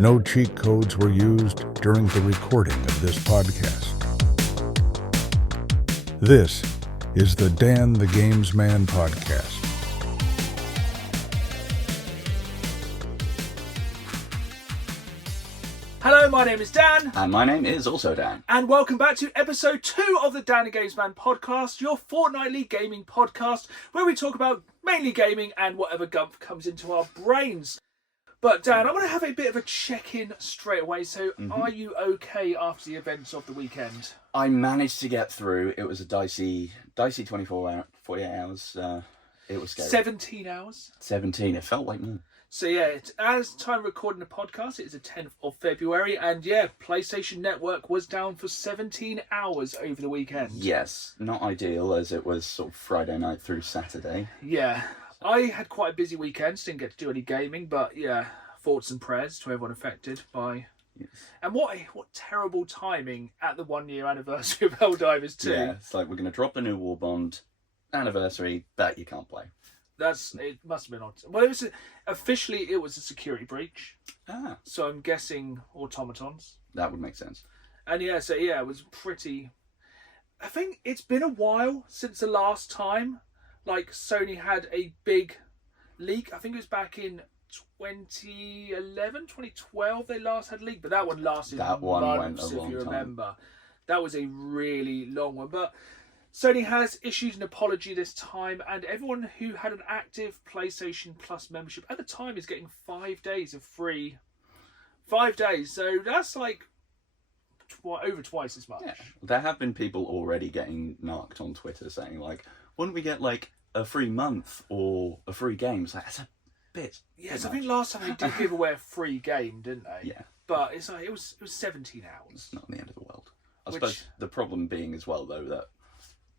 No cheat codes were used during the recording of this podcast. This is the Dan the Games Man podcast. Hello, my name is Dan. And my name is also Dan. And welcome back to episode 2 of the Dan the Games Man podcast, your fortnightly gaming podcast, where we talk about mainly gaming and whatever gump comes into our brains. But Dan, I want to have a bit of a check-in straight away. So, Are you okay after the events of the weekend? I managed to get through. It was a dicey 48 hours. It was scary. 17 hours? 17. It felt like more. So yeah, as time recording the podcast, it is the 10th of February, and yeah, PlayStation Network was down for 17 hours over the weekend. Yes, not ideal as it was sort of Friday night through Saturday. Yeah, I had quite a busy weekend, so didn't get to do any gaming, but yeah, thoughts and prayers to everyone affected by... Yes. And what terrible timing at the 1 year anniversary of Helldivers 2. Yeah, it's like we're going to drop the new War Bond anniversary, but you can't play. It must have been odd. Well, it was officially a security breach. Ah. So I'm guessing automatons. That would make sense. And yeah, so yeah, it was pretty... I think it's been a while since the last time, like, Sony had a big leak. I think it was back in 2011, 2012 they last had a leak, but that one lasted months, if you remember. That was a really long one, but... Sony has issued an apology this time, and everyone who had an active PlayStation Plus membership at the time is getting 5 days of free. 5 days, so that's like over twice as much. Yeah. There have been people already getting narked on Twitter saying, like, wouldn't we get like a free month or a free game? It's like, that's a bit. Yes, I think last time they did give away a free game, didn't they? Yeah. But it's like it was 17 hours. It's not the end of the world. I suppose the problem being as well, though, that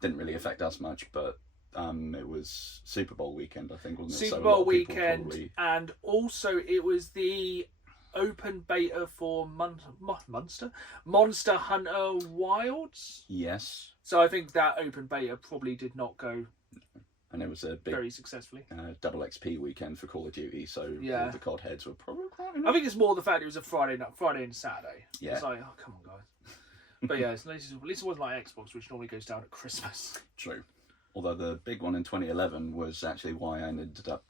didn't really affect us much, but it was Super Bowl weekend, I think, wasn't it? Super Bowl weekend, and also it was the open beta for Monster Hunter Wilds. Yes. So I think that open beta probably did not go and it was a big, very successfully. Double XP weekend for Call of Duty, so yeah. All the COD heads were probably quite... I think it's more the fact it was a Friday and Saturday. Yeah. It's like, oh, come on, guys. But yeah, at least it wasn't like Xbox, which normally goes down at Christmas. True. Although the big one in 2011 was actually why I ended up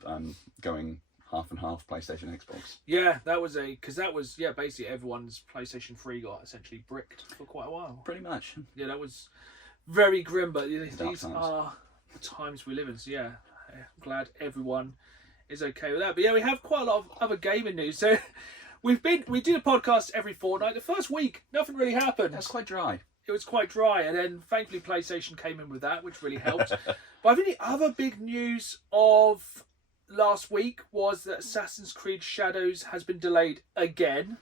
going half and half PlayStation Xbox. Yeah, because that was basically everyone's PlayStation 3 got essentially bricked for quite a while. Pretty much. Yeah, that was very grim, but these are the times we live in. So yeah, I'm glad everyone is okay with that. But yeah, we have quite a lot of other gaming news. So. We do a podcast every fortnight. The first week, nothing really happened. That's quite dry. It was quite dry, and then thankfully PlayStation came in with that, which really helped. But I think the other big news of last week was that Assassin's Creed Shadows has been delayed again.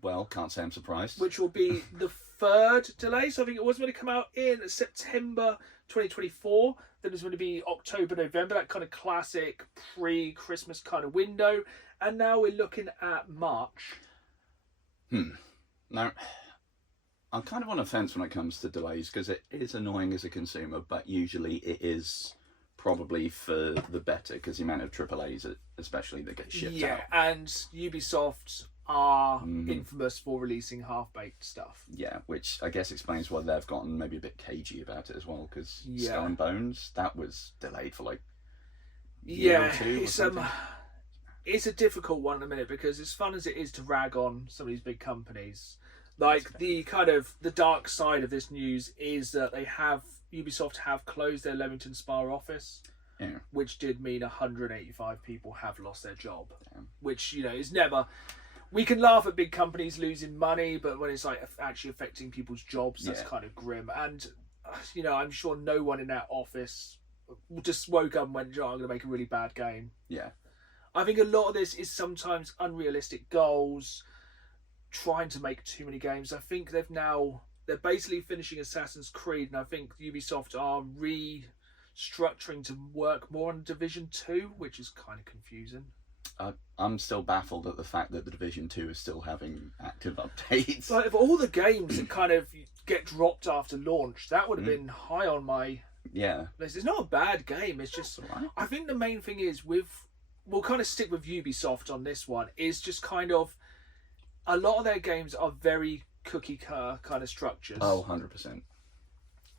Well, can't say I'm surprised. Which will be the third delay. So I think it was going to come out in September 2024. Then it's going to be October, November, that kind of classic pre-Christmas kind of window. And now we're looking at March. Now, I'm kind of on a fence when it comes to delays because it is annoying as a consumer, but usually it is probably for the better because the amount of AAAs, especially, that get shipped out. Yeah, and Ubisoft are infamous for releasing half-baked stuff. Yeah, which I guess explains why they've gotten maybe a bit cagey about it as well, because Skull and Bones, that was delayed for like a year or two or something. It's a difficult one at the minute because as fun as it is to rag on some of these big companies, like the dark side of this news is that Ubisoft have closed their Leamington Spa office, which did mean 185 people have lost their job. Damn. Which, is never... We can laugh at big companies losing money, but when it's like actually affecting people's jobs, that's kind of grim. And, I'm sure no one in that office just woke up and went, I'm going to make a really bad game. Yeah. I think a lot of this is sometimes unrealistic goals, trying to make too many games. I think they're basically finishing Assassin's Creed, and I think Ubisoft are restructuring to work more on Division 2, which is kind of confusing. I'm still baffled at the fact that the Division 2 is still having active updates. Like, of all the games that kind of get dropped after launch, that would have been high on my list. It's not a bad game, it's just... Right. I think the main thing is with we'll kind of stick with Ubisoft on this one, is just kind of a lot of their games are very cookie cutter kind of structures. Oh, 100%.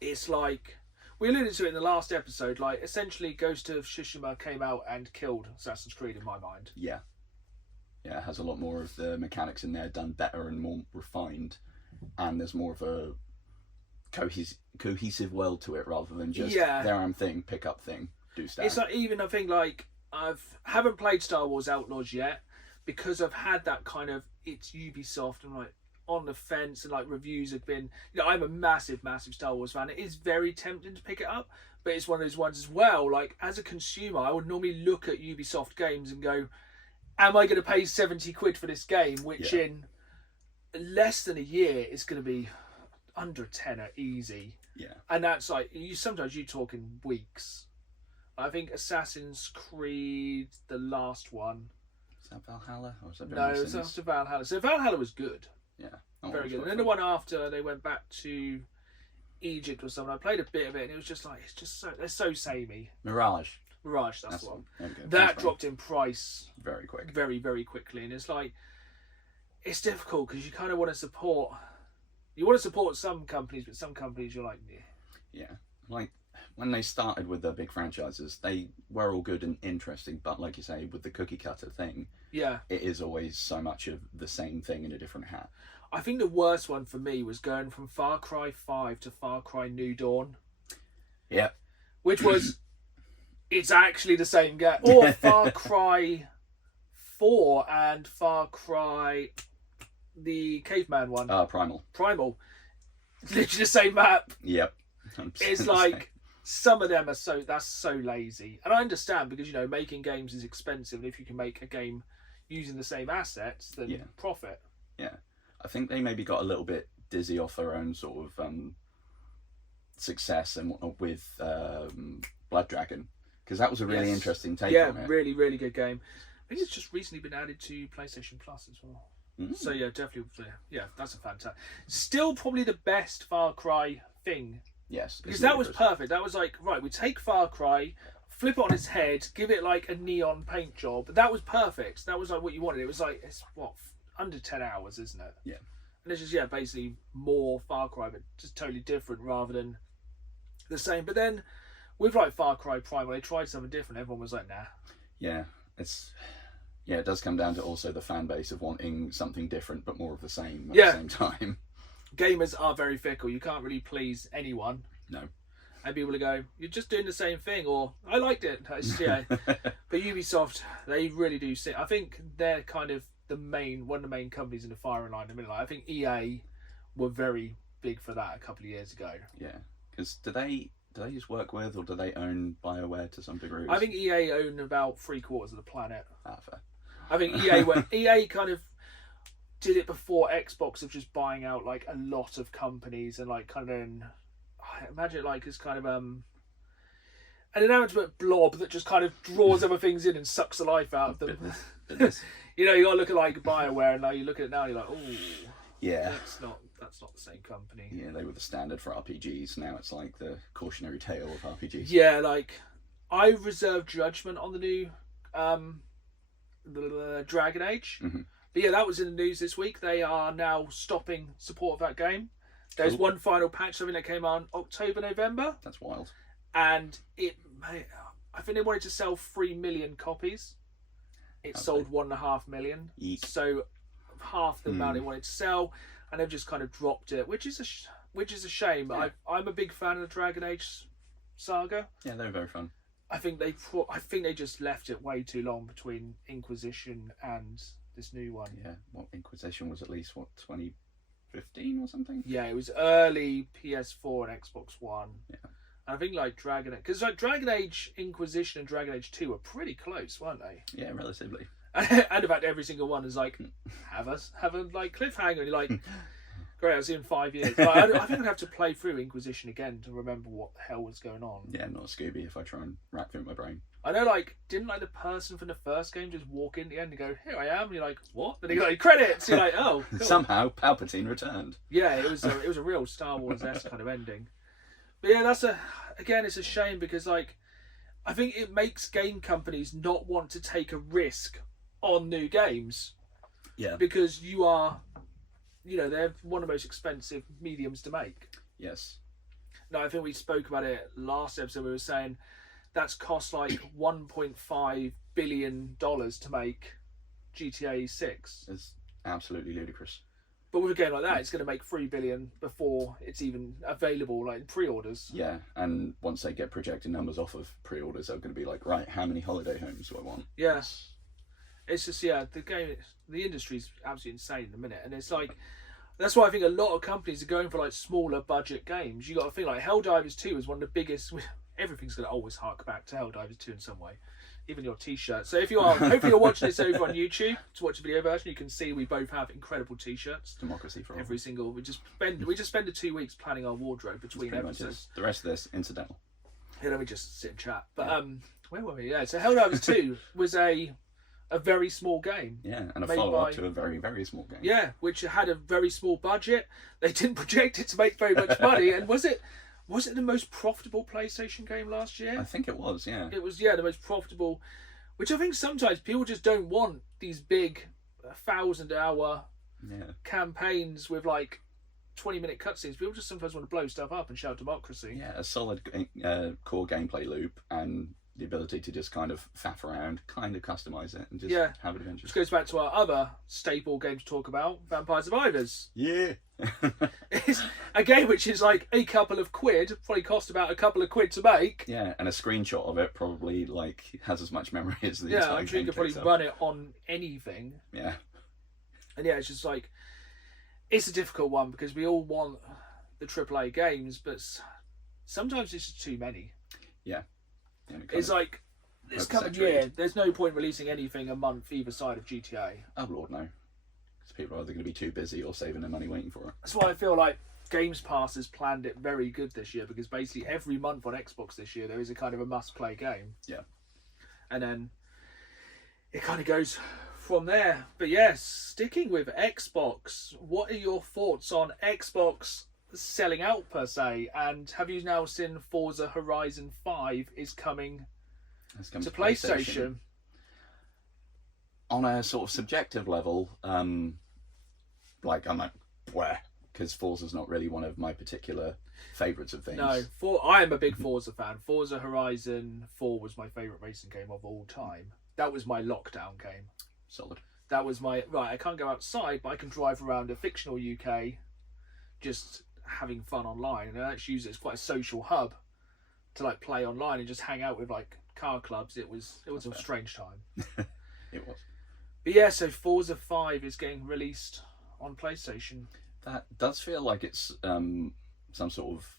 It's like, we alluded to it in the last episode, like essentially Ghost of Tsushima came out and killed Assassin's Creed in my mind. Yeah. Yeah, it has a lot more of the mechanics in there done better and more refined, and there's more of a cohesive world to it rather than just there I'm thing, pick up thing, do stuff. It's like, even I think like haven't played Star Wars Outlaws yet because I've had that kind of, it's Ubisoft and like on the fence, and like reviews have been, I'm a massive Star Wars fan. It is very tempting to pick it up, but it's one of those ones as well, like as a consumer I would normally look at Ubisoft games and go, am I going to pay 70 quid for this game, which in less than a year is going to be under a tenner easy. Yeah. And that's like, sometimes you talk in weeks. I think Assassin's Creed, the last one. Is that Valhalla? Or is that No, it's after Valhalla. So Valhalla was good. Yeah. Very good. And then the one after, they went back to Egypt or something. I played a bit of it and it was just like, they're so samey. Mirage, that's the one. There we go. That dropped in price very quick. very, very quickly. And it's like, it's difficult because you kind of want to support, some companies, but some companies you're like, yeah. Like, when they started with their big franchises, they were all good and interesting, but like you say, with the cookie cutter thing, it is always so much of the same thing in a different hat. I think the worst one for me was going from Far Cry 5 to Far Cry New Dawn. Yep. Which was, it's actually the same game. Or Far Cry 4 and Far Cry, the caveman one. Primal. Literally the same map. Yep. It's like, some of them are that's so lazy. And I understand because, making games is expensive. And if you can make a game using the same assets, then profit. Yeah. I think they maybe got a little bit dizzy off their own sort of success and whatnot with Blood Dragon, because that was a really interesting take on it. Yeah, really, really good game. I think it's just recently been added to PlayStation Plus as well. So yeah, definitely, that's a fantastic. Still probably the best Far Cry thing. Yes. Because that was perfect. That was like, right, we take Far Cry, flip it on its head, give it like a neon paint job. That was perfect. That was like what you wanted. It was like, it's under 10 hours, isn't it? Yeah. And it's just, basically more Far Cry, but just totally different rather than the same. But then with like Far Cry Primal, they tried something different. Everyone was like, nah. Yeah, it does come down to also the fan base of wanting something different but more of the same at the same time. Gamers are very fickle. You can't really please anyone. No. And people will go, you're just doing the same thing, or I liked it. But Ubisoft, they really do I think they're kind of one of the main companies in the firing line. I think EA were very big for that a couple of years ago. Yeah, because do they just work with, or do they own BioWare to some degree? I think EA own about 3/4 of the planet. Fair. I think EA kind of did it before Xbox of just buying out like a lot of companies and like kind of, I imagine it like as kind of an inanimate blob that just kind of draws other things in and sucks the life out of them. You gotta look at like BioWare, and now you look at it now and you're like, oh, yeah, that's not the same company. Yeah, they were the standard for RPGs. Now it's like the cautionary tale of RPGs. Yeah, like I reserve judgment on the new the Dragon Age. Mm-hmm. But yeah, that was in the news this week. They are now stopping support of that game. There's one final patch, something that came out October, November. That's wild. And I think they wanted to sell 3 million copies. It sold 1.5 million. Eek. So half the amount they wanted to sell, and they've just kind of dropped it, which is a shame. Yeah. I'm a big fan of the Dragon Age saga. Yeah, they're very fun. I think they just left it way too long between Inquisition and this new one. Yeah, Inquisition was at least 2015 or something. Yeah, it was early PS4 and Xbox One. Yeah, and I think like Dragon Age Inquisition and Dragon Age 2 were pretty close, weren't they? Yeah, relatively. And in fact, every single one is like have a like cliffhanger. And you're like, great, I'll see you in 5 years. Like, I think I'd have to play through Inquisition again to remember what the hell was going on. Yeah, not Scooby if I try and rack through my brain. I know, like, didn't like the person from the first game just walk in the end and go, here I am? And you're like, what? Then you got like credits. You're like, oh, cool. Somehow Palpatine returned. Yeah, it was a real Star Wars-esque kind of ending. But yeah, it's a shame because like I think it makes game companies not want to take a risk on new games. Yeah. Because you are, they're one of the most expensive mediums to make. Yes. No, I think we spoke about it last episode. We were saying that's cost like $1.5 billion to make GTA 6. It's absolutely ludicrous. But with a game like that, it's going to make $3 billion before it's even available, like in pre-orders. Yeah, and once they get projected numbers off of pre-orders, they're going to be like, right, how many holiday homes do I want? Yeah. It's just, the industry's absolutely insane in a minute. And it's like, that's why I think a lot of companies are going for like smaller budget games. You got to think like Helldivers 2 is one of the biggest, everything's going to always hark back to Helldivers 2 in some way. Even your t-shirt. So if you are, hopefully you're watching this over on YouTube to watch the video version, you can see we both have incredible t-shirts. Democracy for all. Every single. We just spend the 2 weeks planning our wardrobe between episodes. The rest of this incidental. Yeah, let me just sit and chat. But where were we? Yeah, so Helldivers 2 was a very small game. Yeah, and a follow-up to a very, very small game. Yeah, which had a very small budget. They didn't project it to make very much money. And was it the most profitable PlayStation game last year? I think it was, yeah. It was, the most profitable, which I think sometimes people just don't want these big 1,000-hour campaigns with like 20-minute cutscenes. People just sometimes want to blow stuff up and shout democracy. Yeah, a solid core gameplay loop and the ability to just kind of faff around, kind of customize it and just have adventures. Which goes back to our other staple game to talk about, Vampire Survivors. Yeah. It's a game which is like a couple of quid, probably cost about a couple of quid to make. Yeah, and a screenshot of it probably like has as much memory as the entire game. Yeah, I'm sure you could probably run it on anything. Yeah. And yeah, it's just like, it's a difficult one because we all want the AAA games, but sometimes it's just too many. Yeah. It's like, this coming year, there's no point releasing anything a month either side of GTA. Oh, Lord, no. Because people are either going to be too busy or saving their money waiting for it. That's why I feel like Games Pass has planned it very good this year, because basically every month on Xbox this year, there is a kind of a must-play game. Yeah. And then it kind of goes from there. But yes, sticking with Xbox, what are your thoughts on Xbox selling out per se, and have you now seen Forza Horizon 5 is coming to PlayStation? On a sort of subjective level, like I'm like, where? Because Forza's not really one of my particular favourites of things. No, I am a big Forza fan. Forza Horizon 4 was my favourite racing game of all time. That was my lockdown game. Solid. That was my, right, I can't go outside, but I can drive around a fictional UK just having fun online, and I actually use it as quite a social hub to like play online and just hang out with like car clubs. It was a strange time. It was. But yeah, so Forza 5 is getting released on PlayStation. That does feel like it's some sort of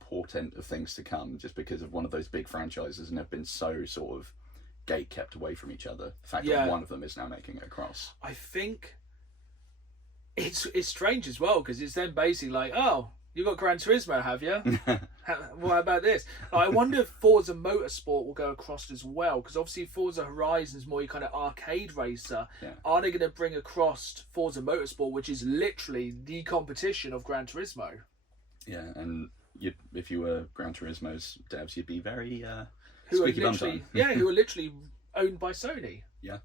portent of things to come, just because of one of those big franchises and have been so sort of gate kept away from each other. The fact that one of them is now making it across. I think it's strange as well, because it's then basically like, oh, you got Gran Turismo, have you? What about this? I wonder if Forza Motorsport will go across as well, because obviously Forza Horizon is more your kind of arcade racer. Yeah. Are they going to bring across Forza Motorsport, which is literally the competition of Gran Turismo? Yeah, and if you were Gran Turismo's devs, you'd be very who are squeaky bum literally time. who are literally owned by Sony. Yeah.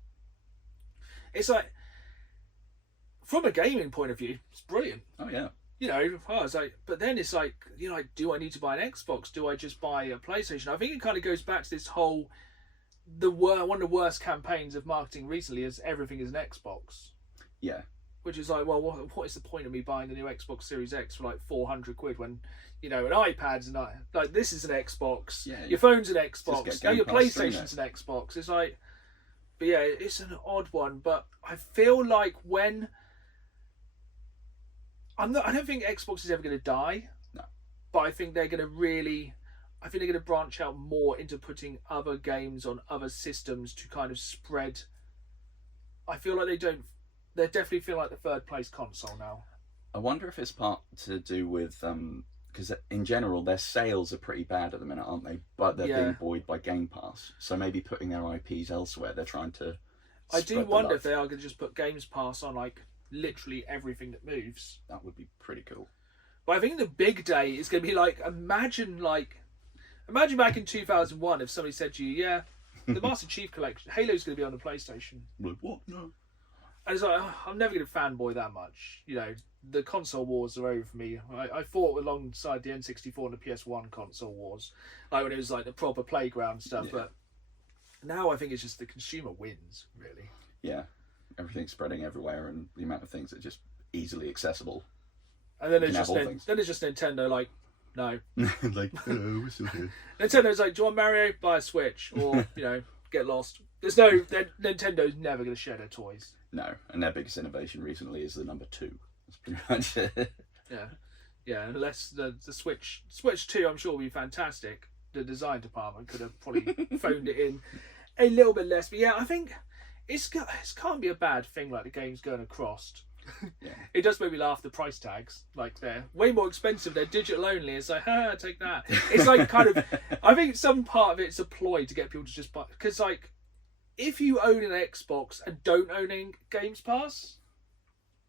It's like, from a gaming point of view, it's brilliant. Oh yeah. You know, it's like, but then it's like, you know, do I need to buy an Xbox? Do I just buy a PlayStation? I think it kind of goes back to this whole, one of the worst campaigns of marketing recently is everything is an Xbox. Yeah. Which is like, well, what is the point of me buying the new Xbox Series X for like 400 quid when, you know, an iPad's not, like, this is an Xbox. Yeah. Your phone's an Xbox. Now your Pass PlayStation's an Xbox. It's like, but yeah, it's an odd one. But I feel like when, I don't think Xbox is ever going to die. No. But I think they're going to branch out more into putting other games on other systems to kind of spread. I feel like they definitely feel like the third place console now. I wonder if it's part to do with, because in general their sales are pretty bad at the minute, aren't they? But they're being buoyed by Game Pass. So maybe putting their IPs elsewhere, they're trying to I do wonder if they are going to just put Games Pass on like literally everything that moves. That would be pretty cool. But I think the big day is going to be like, imagine Imagine back in 2001 if somebody said to you, yeah, the Master Chief Collection, Halo's going to be on the PlayStation. Like, what? No. And it's like, oh, I'm never going to fanboy that much. You know, the console wars are over for me. I fought alongside the N64 and the PS1 console wars, like when it was like the proper playground stuff. Yeah. But now I think it's just the consumer wins, really. Yeah, everything's spreading everywhere, and the amount of things that are just easily accessible. And then You it's can just have all things. then it's just Nintendo, like, no. Like, hello, we're still here. Nintendo's like, do you want Mario? Buy a Switch, or you know, get lost. There's no Nintendo's never going to share their toys. No, and their biggest innovation recently is the number 2. That's pretty much it. Yeah. Unless the Switch 2, I'm sure will be fantastic. The design department could have probably phoned it in a little bit less, but yeah, I think it can't be a bad thing. Like the game's going across. Yeah. It does make me laugh. The price tags, like they're way more expensive. They're digital only. It's like, take that. It's like kind of. I think some part of it's a ploy to get people to just buy, because like, if you own an Xbox and don't own a Games Pass,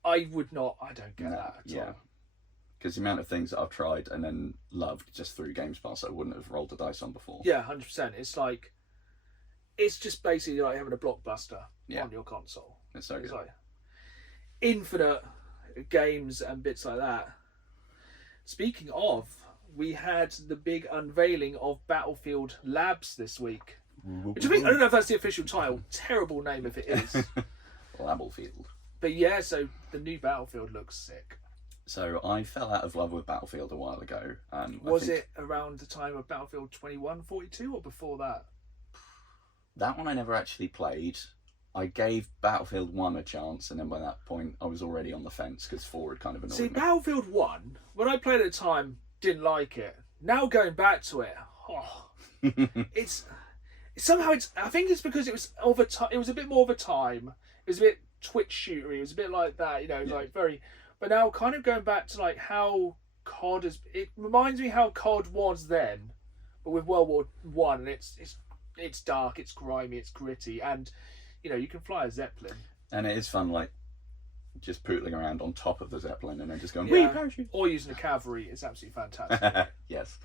I would not. I don't get that at all. Because the amount of things that I've tried and then loved just through Games Pass I wouldn't have rolled the dice on before. Yeah, 100%. It's like, it's just basically like having a blockbuster on your console. It's so good. It's like infinite games and bits like that. Speaking of, we had the big unveiling of Battlefield Labs this week. Which I don't know if that's the official title. Terrible name if it is. Battlefield. But yeah, so the new Battlefield looks sick. So I fell out of love with Battlefield a while ago. Was it around the time of Battlefield 2142 or before that? That one I never actually played. I gave Battlefield 1 a chance, and then by that point I was already on the fence because 4 had kind of annoyed me. Battlefield 1, when I played at the time, didn't like it. Now going back to it, it's somehow I think it's because it was it was a bit more of a time. It was a bit Twitch shootery. It was a bit like that, you know, like very. But now, kind of going back to like how COD is. It reminds me how COD was then, but with World War One, and it's dark, it's grimy, it's gritty, and you know you can fly a Zeppelin. And it is fun, like just pootling around on top of the Zeppelin and then just going, yeah. parachute. Or using a cavalry is absolutely fantastic. Yes,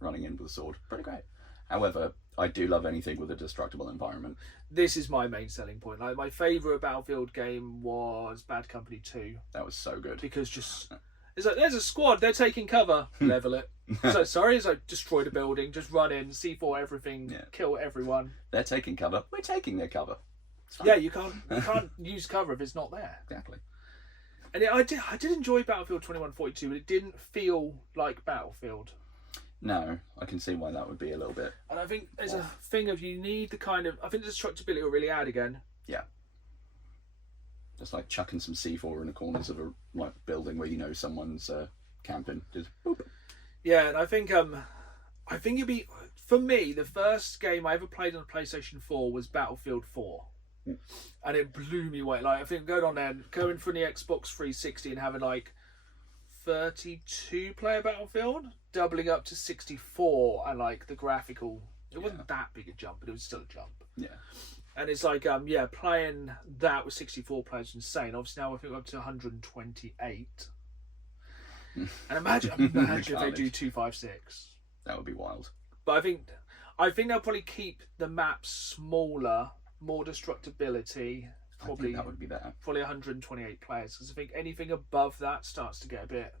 running in with a sword, pretty great. However, I do love anything with a destructible environment. This is my main selling point. Like my favourite Battlefield game was Bad Company 2. That was so good. Because just it's like there's a squad, they're taking cover, level it. So sorry, it's like destroy the building, just run in, C4 everything, kill everyone. They're taking cover, we're taking their cover. Yeah, you can't use cover if it's not there. Exactly. And I did enjoy Battlefield 2142, but it didn't feel like Battlefield. No, I can see why that would be a little bit. And I think there's a thing of you need the kind of. I think the destructibility will really add again. Yeah. Just like chucking some C4 in the corners of a building where you know someone's camping. Just boop. Yeah, and I think it'd be, for me, the first game I ever played on the PlayStation 4 was Battlefield 4. And it blew me away. Like I think going from the Xbox 360 and having like 32 player Battlefield, doubling up to 64, and like the graphical, it wasn't that big a jump, but it was still a jump. Yeah. And it's like playing that with 64 players is insane. Obviously now I think we're up to 128. And imagine if they do 256. That would be wild. But I think they'll probably keep the maps smaller, more destructibility. Probably that would be better. Probably 128 players, because I think anything above that starts to get a bit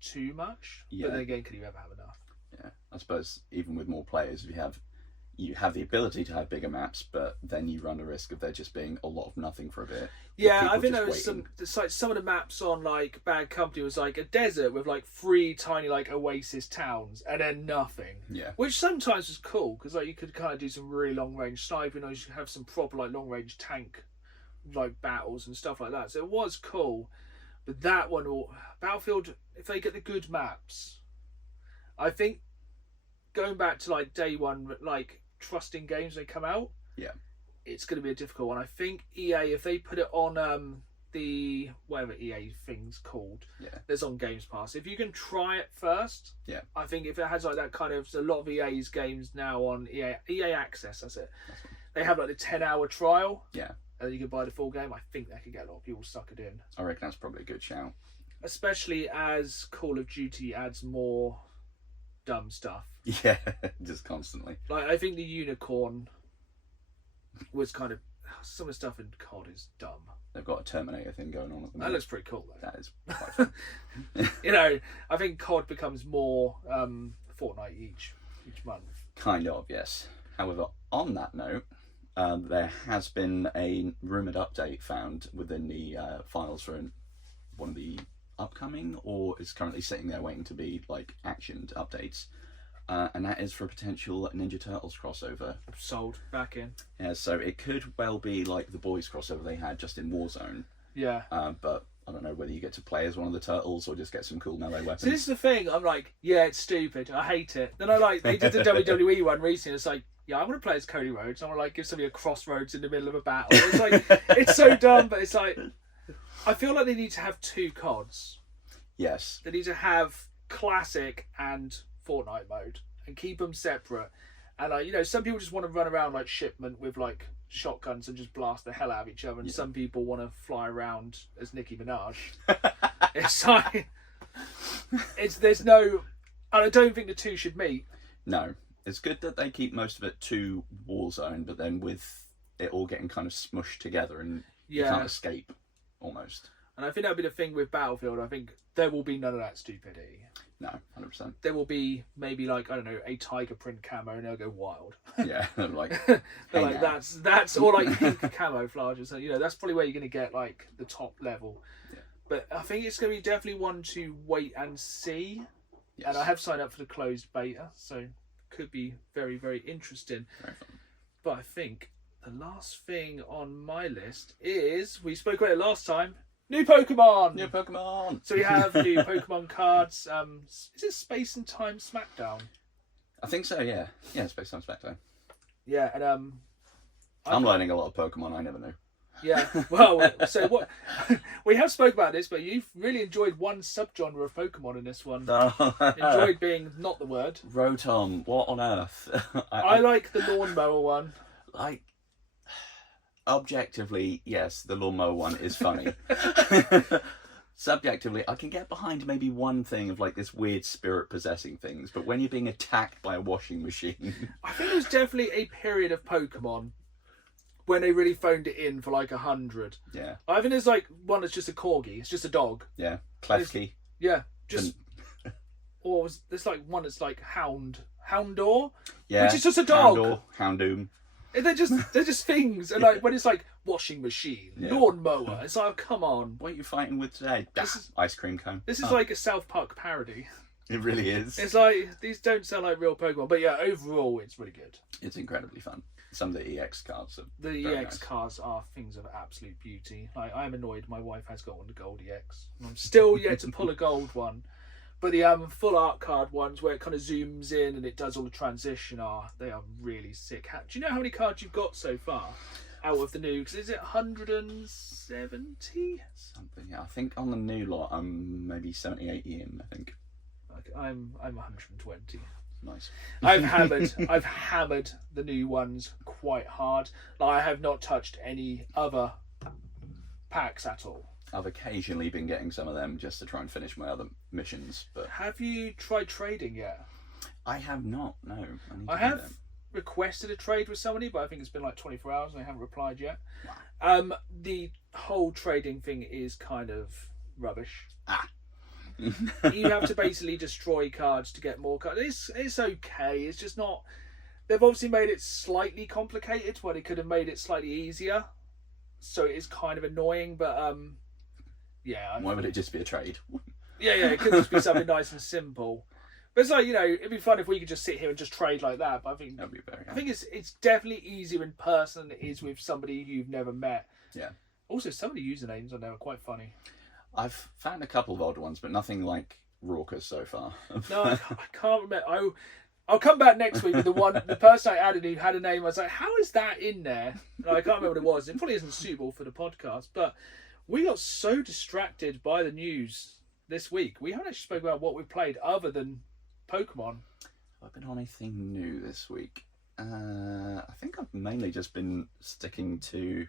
too much. Yeah. But then again, can you ever have enough? Yeah, I suppose even with more players, you have the ability to have bigger maps, but then you run the risk of there just being a lot of nothing for a bit. Yeah, I think there was some of the maps on like Bad Company was like a desert with like 3 tiny like oasis towns and then nothing. Yeah. Which sometimes was cool because like you could kind of do some really long range sniping, or you could have some proper like long range tank like battles and stuff like that. So it was cool. But that one, or Battlefield, if they get the good maps, I think going back to like day one, like trusting games when they come out, it's going to be a difficult one. I think EA, if they put it on the whatever EA thing's called, that's on Games Pass. If you can try it first, I think if it has like that kind of, a lot of EA's games now on EA Access, that's it. They have like the 10-hour trial. Yeah. And you can buy the full game. I think that could get a lot of people suckered in. I reckon that's probably a good shout. Especially as Call of Duty adds more dumb stuff. Yeah, just constantly. Like, I think the unicorn was kind of... Some of the stuff in COD is dumb. They've got a Terminator thing going on at the moment. That looks pretty cool, though. That is quite fun. You know, I think COD becomes more Fortnite each month. Kind of, yes. However, on that note, there has been a rumoured update found within the files for one of the upcoming, or is currently sitting there waiting to be like actioned updates. And that is for a potential Ninja Turtles crossover. Sold. Back in. Yeah, so it could well be like the boys crossover they had just in Warzone. Yeah. But I don't know whether you get to play as one of the turtles or just get some cool melee weapons. So this is the thing. I'm like, yeah, it's stupid. I hate it. Then they did the WWE one recently. It's like, yeah, I want to play as Cody Rhodes. I want to like give somebody a crossroads in the middle of a battle. It's like, it's so dumb, but it's like, I feel like they need to have two CODs. Yes. They need to have classic and Fortnite mode and keep them separate. And like, you know, some people just want to run around like Shipment with like shotguns and just blast the hell out of each other, and some people want to fly around as Nicki Minaj. It's like, there's no, and I don't think the two should meet. No, it's good that they keep most of it to Warzone, but then with it all getting kind of smushed together and you can't escape almost. And I think that'll be the thing with Battlefield. I think there will be none of that stupidity. No, 100%. There will be maybe like, I don't know, a tiger print camo, and they'll go wild. Yeah, like, hey like that's or like pink camouflage or something. You know, that's probably where you're going to get like the top level. Yeah. But I think it's going to be definitely one to wait and see. Yes. And I have signed up for the closed beta, so could be very, very interesting. Very fun. But I think the last thing on my list is, we spoke about it last time, new Pokemon! New Pokemon! So we have new Pokemon cards. Is it Space and Time Smackdown? I think so, yeah. Yeah, Space Time Smackdown. Yeah, and I'm learning a lot of Pokemon I never knew. Yeah, well, so what we have spoke about this, but you've really enjoyed one subgenre of Pokemon in this one. Enjoyed being not the word. Rotom, what on earth? I like the lawnmower one. Like, objectively, yes, the lawnmower one is funny. Subjectively, I can get behind maybe one thing of like this weird spirit possessing things, but when you're being attacked by a washing machine... I think it was definitely a period of Pokemon when they really phoned it in for like 100. Yeah. I think there's like one that's just a corgi. It's just a dog. Yeah. Klefki. Yeah. Just... Or there's like one that's like Houndour. Yeah. Which is just a dog. Houndoom. They're just things. And like when it's like washing machine, lawnmower, it's like, oh, come on. What are you fighting with today? Ice cream cone. This is like a South Park parody. It really is. It's like, these don't sound like real Pokemon. But yeah, overall, it's really good. It's incredibly fun. Some of the EX cards are The EX nice. cards are things of absolute beauty. Like, I'm annoyed my wife has got one, the gold EX. And I'm still yet to pull a gold one. But the full art card ones where it kind of zooms in and it does all the transition they are really sick. Do you know how many cards you've got so far out of the new? Because is it 170? Something, yeah. I think on the new lot I'm maybe 70, 80 in, I think. I'm 120. Nice. I've hammered the new ones quite hard. Like, I have not touched any other packs at all. I've occasionally been getting some of them just to try and finish my other missions, but have you tried trading yet? I have not. No, I have requested a trade with somebody, but I think it's been like 24 hours and they haven't replied yet. Wow. The whole trading thing is kind of rubbish. You have to basically destroy cards to get more cards. It's okay. It's just not. They've obviously made it slightly complicated where they could have made it slightly easier. So it is kind of annoying, but yeah. Why would it just be a trade? Yeah, it could just be something nice and simple. But it's like, you know, it'd be fun if we could just sit here and just trade like that. But I think that'd be very. I think it's definitely easier in person than it is with somebody you've never met. Yeah. Also, some of the usernames on there are quite funny. I've found a couple of odd ones, but nothing like raucous so far. No, I can't remember. I'll come back next week with the person I added who had a name. I was like, how is that in there? And I can't remember what it was. It probably isn't suitable for the podcast, but we got so distracted by the news this week. We haven't actually spoken about what we've played other than Pokemon. Have I been on anything new this week? I think I've mainly just been sticking to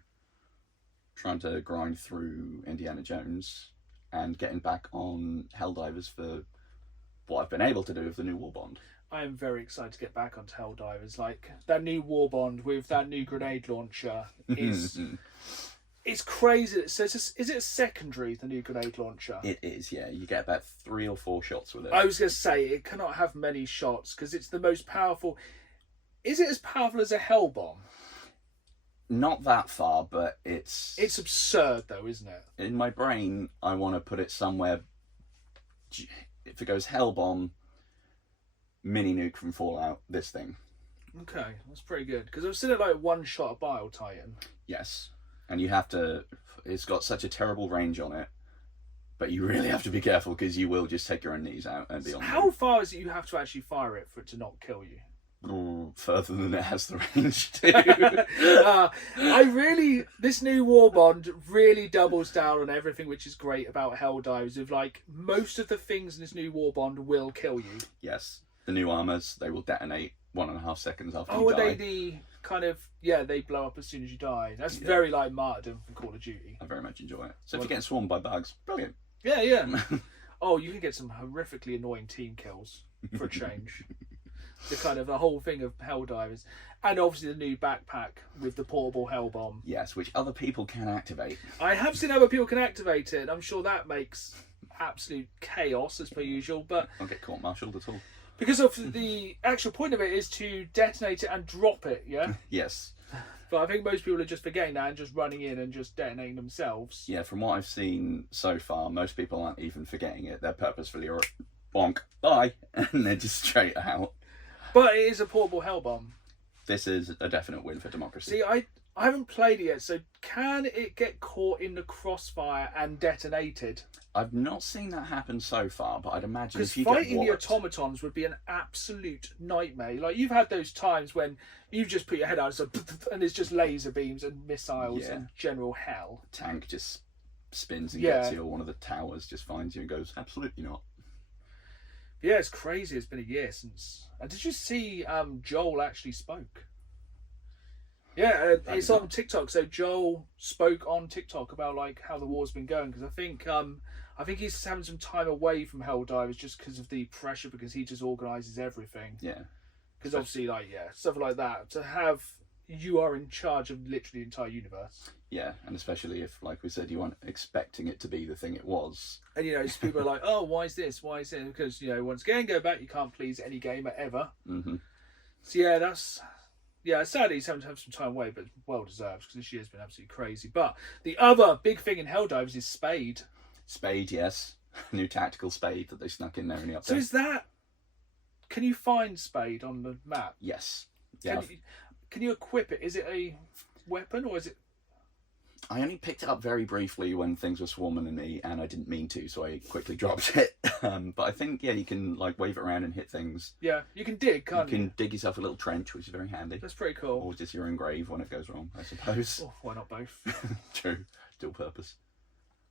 trying to grind through Indiana Jones and getting back on Helldivers for what I've been able to do with the new Warbond. I am very excited to get back onto Helldivers. Like, that new Warbond with that new grenade launcher is... It's crazy. So is it a secondary, the new grenade launcher? It is, yeah. You get about 3 or 4 shots with it. I was going to say, it cannot have many shots because it's the most powerful. Is it as powerful as a Hell Bomb? Not that far, but it's... It's absurd, though, isn't it? In my brain, I want to put it somewhere... If it goes Hell Bomb, mini nuke from Fallout, this thing. Okay, that's pretty good. Because I've seen it like one shot of Bile Titan. Yes. And you have to... It's got such a terrible range on it, but you really have to be careful because you will just take your own knees out and be on. How far is it you have to actually fire it for it to not kill you? Further than it has the range to. This new Warbond really doubles down on everything which is great about Helldivers. Of like, most of the things in this new Warbond will kill you. Yes. The new armors, they will detonate 1.5 seconds after you die. Oh, are they the kind of... Yeah, they blow up as soon as you die. That's very like martyrdom from Call of Duty. I very much enjoy it. So if you're getting swarmed by bugs, brilliant. Yeah. Oh, you can get some horrifically annoying team kills for a change. The whole thing of Helldivers. And obviously the new backpack with the portable Hell Bomb. Yes, which other people can activate. I have seen other people can activate it, and I'm sure that makes absolute chaos as per usual, but... I'll get court-martialed at all. Because of the actual point of it is to detonate it and drop it, yeah? Yes. But I think most people are just forgetting that and just running in and just detonating themselves. Yeah, from what I've seen so far, most people aren't even forgetting it. They're purposefully bonk, bye, and they're just straight out. But it is a portable Hell Bomb. This is a definite win for democracy. See, I haven't played it yet, so can it get caught in the crossfire and detonated? I've not seen that happen so far, but I'd imagine because if you fighting get the automatons would be an absolute nightmare. Like, you've had those times when you've just put your head out and it's just laser beams and missiles and general hell. Tank just spins and gets you, or one of the towers just finds you and goes, absolutely not. Yeah, it's crazy. It's been a year since. And did you see Joel actually spoke? Yeah, it's on TikTok. So Joel spoke on TikTok about like how the war's been going, because I think he's having some time away from Helldivers just because of the pressure, because he just organises everything. Yeah. Because obviously, stuff like that, to have, you are in charge of literally the entire universe. Yeah, and especially if, like we said, you weren't expecting it to be the thing it was. And, people are like, oh, why is this? Why is it? Because, once again, go back, you can't please any gamer ever. Mm-hmm. So, yeah, that's... Yeah, sadly, he's having to have some time away, but well deserved, because this year's been absolutely crazy. But the other big thing in Helldivers is Spade. Spade, yes. New tactical Spade that they snuck in there in the update. So is that... Can you find Spade on the map? Yes. Yeah. Can you equip it? Is it a weapon, or is it... I only picked it up very briefly when things were swarming at me, and I didn't mean to, so I quickly dropped it. But I think, you can wave it around and hit things. Yeah, you can dig, can't you? You can dig yourself a little trench, which is very handy. That's pretty cool. Or just your own grave when it goes wrong, I suppose. Oh, why not both? True. Dual purpose.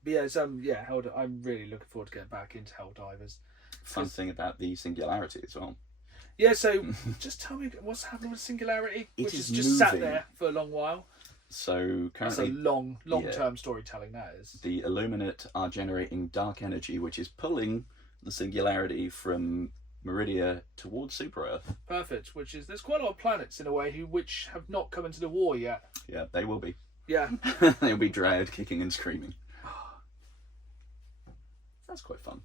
But yeah, I'm really looking forward to getting back into Helldivers. Fun thing about the Singularity as well. Yeah, so just tell me what's happening with Singularity, which is just moving. sat there for a long while. So currently, that's a long-term storytelling, that is. The Illuminate are generating dark energy, which is pulling the Singularity from Meridia towards Super Earth. Perfect. There's quite a lot of planets in a way which have not come into the war yet. Yeah, they will be. Yeah, they'll be dragged, kicking and screaming. That's quite fun.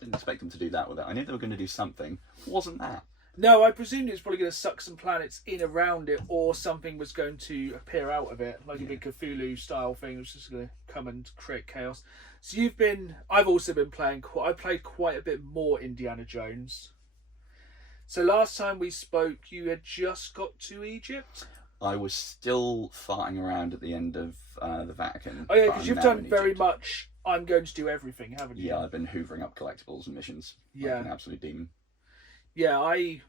Didn't expect them to do that with it. I knew they were going to do something. Wasn't that? No, I presumed it was probably going to suck some planets in around it, or something was going to appear out of it, like a big Cthulhu style thing. It was just going to come and create chaos. So I've also been playing. I played quite a bit more Indiana Jones. So last time we spoke, you had just got to Egypt. I was still farting around at the end of the Vatican. Oh yeah, because you've done very much. I'm going to do everything, haven't you? Yeah, I've been hoovering up collectibles and missions. Yeah, like an absolute demon. Yeah, I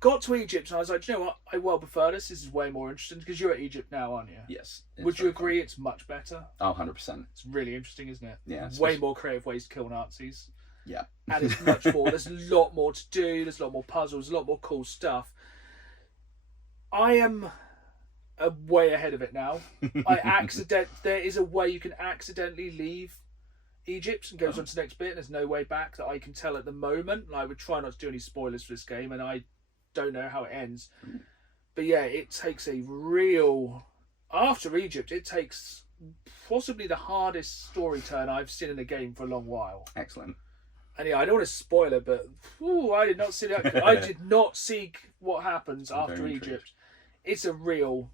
got to Egypt and I was like, do you know what? I well prefer this. This is way more interesting, because you're at Egypt now, aren't you? Yes. Would you agree it's much better? Oh, 100%. It's really interesting, isn't it? Yeah. Way more creative ways to kill Nazis. Yeah. And it's much more. There's a lot more to do. There's a lot more puzzles. A lot more cool stuff. I am way ahead of it now. There is a way you can accidentally leave Egypt and goes on to the next bit. There's no way back that I can tell at the moment. Like, we try not to do any spoilers for this game, and I don't know how it ends. But yeah, it takes a real... After Egypt, it takes possibly the hardest story turn I've seen in a game for a long while. Excellent. And yeah, I don't want to spoil it, but I did not see that. I did not see what happens after Egypt. It's a real...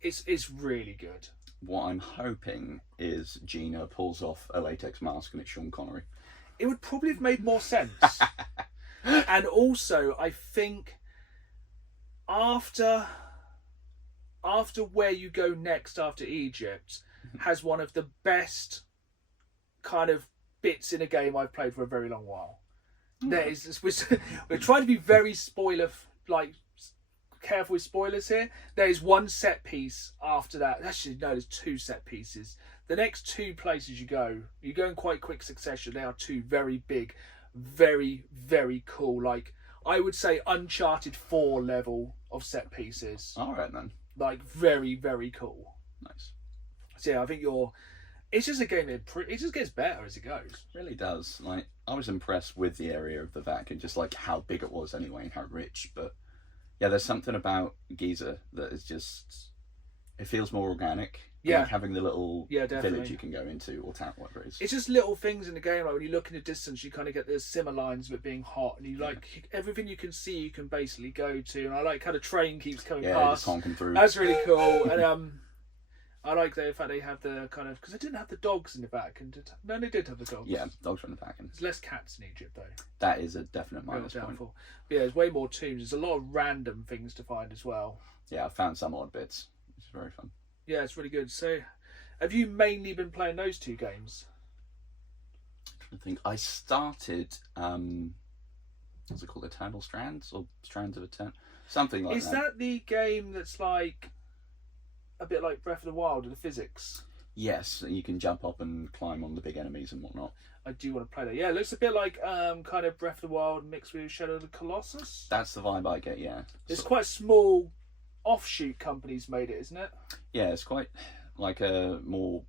It's really good. What I'm hoping is Gina pulls off a latex mask and it's Sean Connery. It would probably have made more sense. And also, I think after where you go next after Egypt has one of the best kind of bits in a game I've played for a very long while. There is, we're trying to be very careful with spoilers here. There is one set piece after that. Actually, no, there's two set pieces. The next two places you go in quite quick succession. They are two very big, very, very cool, like, I would say Uncharted 4 level of set pieces. All right, then. Like, very, very cool. Nice. So yeah, I think it's just a game that it just gets better as it goes. It really does. Like, I was impressed with the area of the Vatican, just like how big it was anyway and how rich, but yeah, there's something about Giza that is just, it feels more organic. Yeah. Like having the little definitely. village you can go into, or town, whatever it is. It's just little things in the game, like when you look in the distance, you kind of get the simmer lines of it being hot, and you everything you can see, you can basically go to. And I like how the train keeps coming past. Just honking through. That's really cool. And I like the fact they have the kind of, because they didn't have the dogs in the back, and no, they did have the dogs. Yeah, dogs are in the back. There's less cats in Egypt though. That is a definite minus point. But yeah, there's way more tombs. There's a lot of random things to find as well. Yeah, I found some odd bits. It's very fun. Yeah, it's really good. So, have you mainly been playing those two games? I think I started, what's it called, Eternal Strands, or Strands of Eternal, something like that. Is that the game that's like a bit like Breath of the Wild in the physics? Yes, you can jump up and climb on the big enemies and whatnot. I do want to play that. Yeah, it looks a bit like kind of Breath of the Wild mixed with Shadow of the Colossus. That's the vibe I get, yeah. It's quite small offshoot companies made it, isn't it? Yeah, it's quite like a more,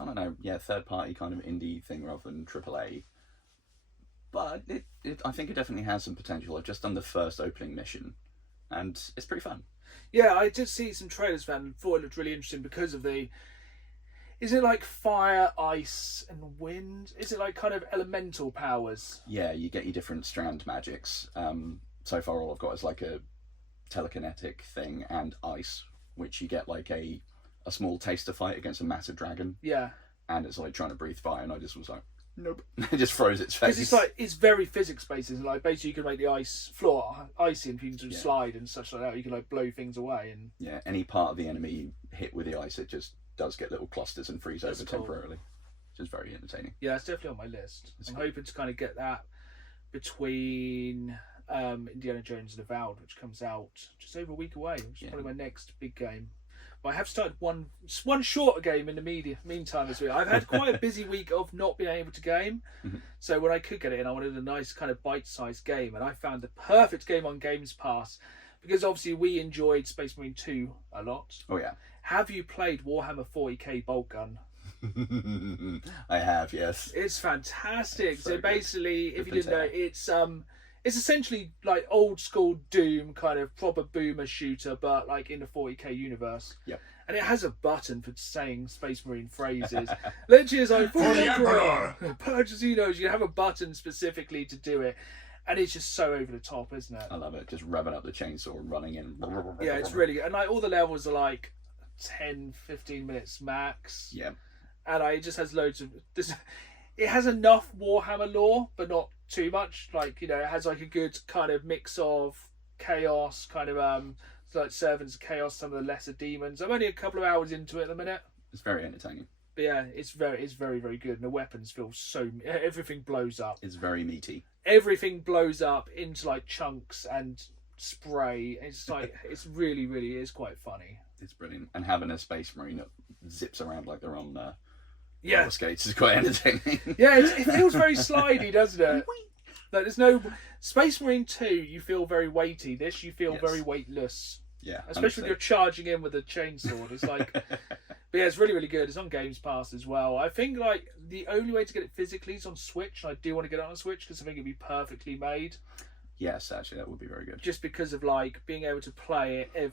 I don't know, third party kind of indie thing rather than AAA. But I think it definitely has some potential. I've just done the first opening mission and it's pretty fun. Yeah, I did see some trailers for that and thought it looked really interesting because of the... Is it like fire, ice and wind? Is it like kind of elemental powers? Yeah, you get your different strand magics. So far all I've got is like a telekinetic thing and ice, which you get like a small taster fight against a massive dragon. Yeah. And it's like trying to breathe fire and I just was like, nope. It just froze its face. Because it's like, it's very physics based, isn't it? Like basically you can make the ice floor icy and people can slide and such like that. You can like blow things away and... Yeah, any part of the enemy you hit with the ice, it just does get little clusters and freeze over temporarily. Which is very entertaining. Yeah, it's definitely on my list. I'm hoping to kind of get that between Indiana Jones and Avowed, which comes out just over a week away, which is probably my next big game. But I have started one shorter game in the meantime as well. I've had quite a busy week of not being able to game. So when I could get it in, I wanted a nice kind of bite-sized game. And I found the perfect game on Games Pass because obviously we enjoyed Space Marine 2 a lot. Oh, yeah. Have you played Warhammer 40k Bolt Gun? I have, yes. It's fantastic. It's so basically, if you didn't know, it's it's essentially like old school Doom kind of proper boomer shooter, but like in the 40k universe. Yep. And it has a button for saying Space Marine phrases. Literally, it's like for the Emperor, purchase Xenos. You have a button specifically to do it, and it's just so over the top, isn't it? I love it. Just revving up the chainsaw and running in. Yeah, it's really good. And like all the levels are like 10-15 minutes max. Yeah. And it just has loads of this. It has enough Warhammer lore, but not too much. Like, you know, it has like a good kind of mix of chaos, kind of like servants of chaos, some of the lesser demons. I'm only a couple of hours into it at the minute. It's very entertaining. But yeah, it's very, very good. And the weapons feel everything blows up. It's very meaty. Everything blows up into like chunks and spray. It's like it's really is quite funny. It's brilliant. And having a Space Marine that zips around like they're on roller skates is quite entertaining. Yeah, it feels very slidey, doesn't it? Like, there's no Space Marine 2. You feel very weighty. This you feel very weightless. Yeah, especially when you're charging in with a chainsaw. It's like But yeah, it's really, really good. It's on Games Pass as well. I think like the only way to get it physically is on Switch. And I do want to get it on Switch because I think it'd be perfectly made. Yes, actually, that would be very good. Just because of like being able to play it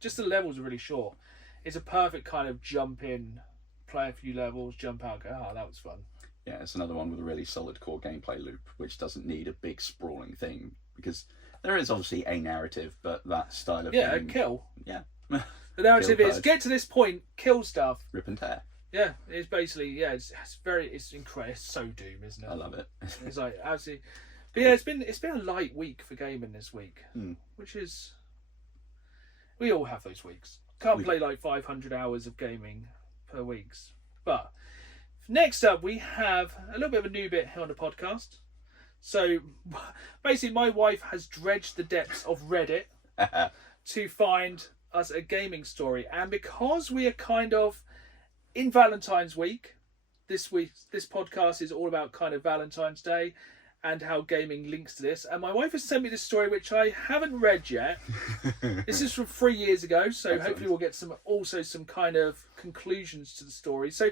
just the levels are really short. It's a perfect kind of jump in, play a few levels, jump out, go, that was fun. Yeah, it's another one with a really solid core gameplay loop, which doesn't need a big sprawling thing, because there is obviously a narrative, but that style of game... kill. Yeah. The narrative Kill, is, purge. get to this point, kill stuff. Rip and tear. Yeah, it's basically, it's incredible. It's so Doom, isn't it? I love it. It's like, absolutely... But yeah, it's been a light week for gaming this week, which is... We all have those weeks. Can't play like 500 hours of gaming per week. But next up, we have a little bit of a new bit here on the podcast. So basically, my wife has dredged the depths of Reddit to find us a gaming story. And because we are kind of in Valentine's week, this podcast is all about kind of Valentine's Day and how gaming links to this. And my wife has sent me this story, which I haven't read yet. This is from 3 years ago, so Excellent. Hopefully we'll get some kind of conclusions to the story. So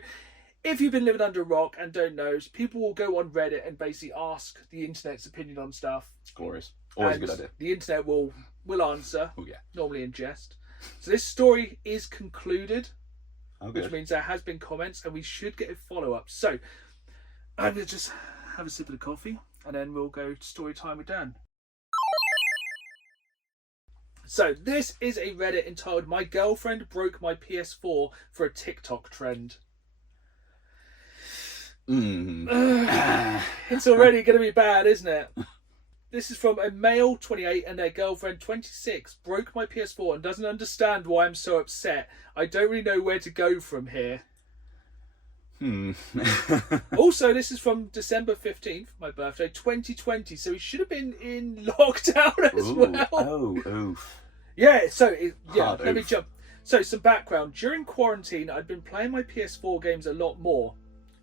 if you've been living under a rock and don't know, people will go on Reddit and basically ask the internet's opinion on stuff. It's glorious. Always and a good idea. The internet will answer, Oh, yeah. normally in jest. So this story is concluded, Oh, good. which means there has been comments, and we should get a follow-up. So I'm going to just have a sip of the coffee, and then we'll go to story time with Dan. So this is a Reddit entitled "My Girlfriend Broke My PS4 for a TikTok Trend." It's already going to be bad, isn't it? This is from a male 28 and their girlfriend 26 broke my PS4 and doesn't understand why I'm so upset. I don't really know where to go from here. Also, this is from December 15th, my birthday, 2020. So he should have been in lockdown as well. Oh, oof. Yeah, so Hard let me oof. jump. So some background. During quarantine, I'd been playing my PS4 games a lot more.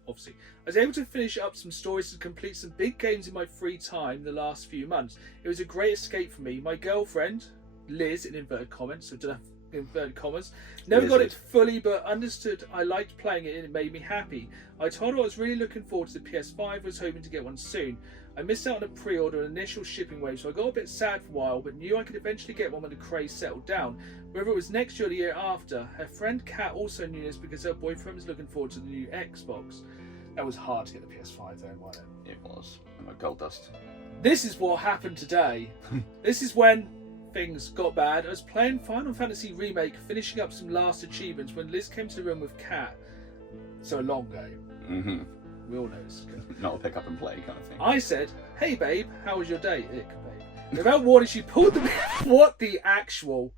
Obviously, I was able to finish up some stories and complete some big games in my free time the last few months. It was a great escape for me. My girlfriend, Liz, in inverted commas, so don't have inverted commas, never got it fully, but understood I liked playing it and it made me happy. I told her I was really looking forward to the PS5, was hoping to get one soon. I missed out on a pre-order and initial shipping wave, so I got a bit sad for a while, but knew I could eventually get one when the craze settled down. Whether it was next year or the year after. Her friend Kat also knew this because her boyfriend was looking forward to the new Xbox. That was hard to get the PS5 then, wasn't it? It was. And my gold dust. This is what happened today. This is when things got bad. I was playing Final Fantasy Remake, finishing up some last achievements, when Liz came to the room with Kat. So a long game. Mm-hmm. We all know this is good. Not a pick up and play kind of thing. I said, "Hey babe, how was your day?" Ick, babe. Without warning, she pulled the... What the actual...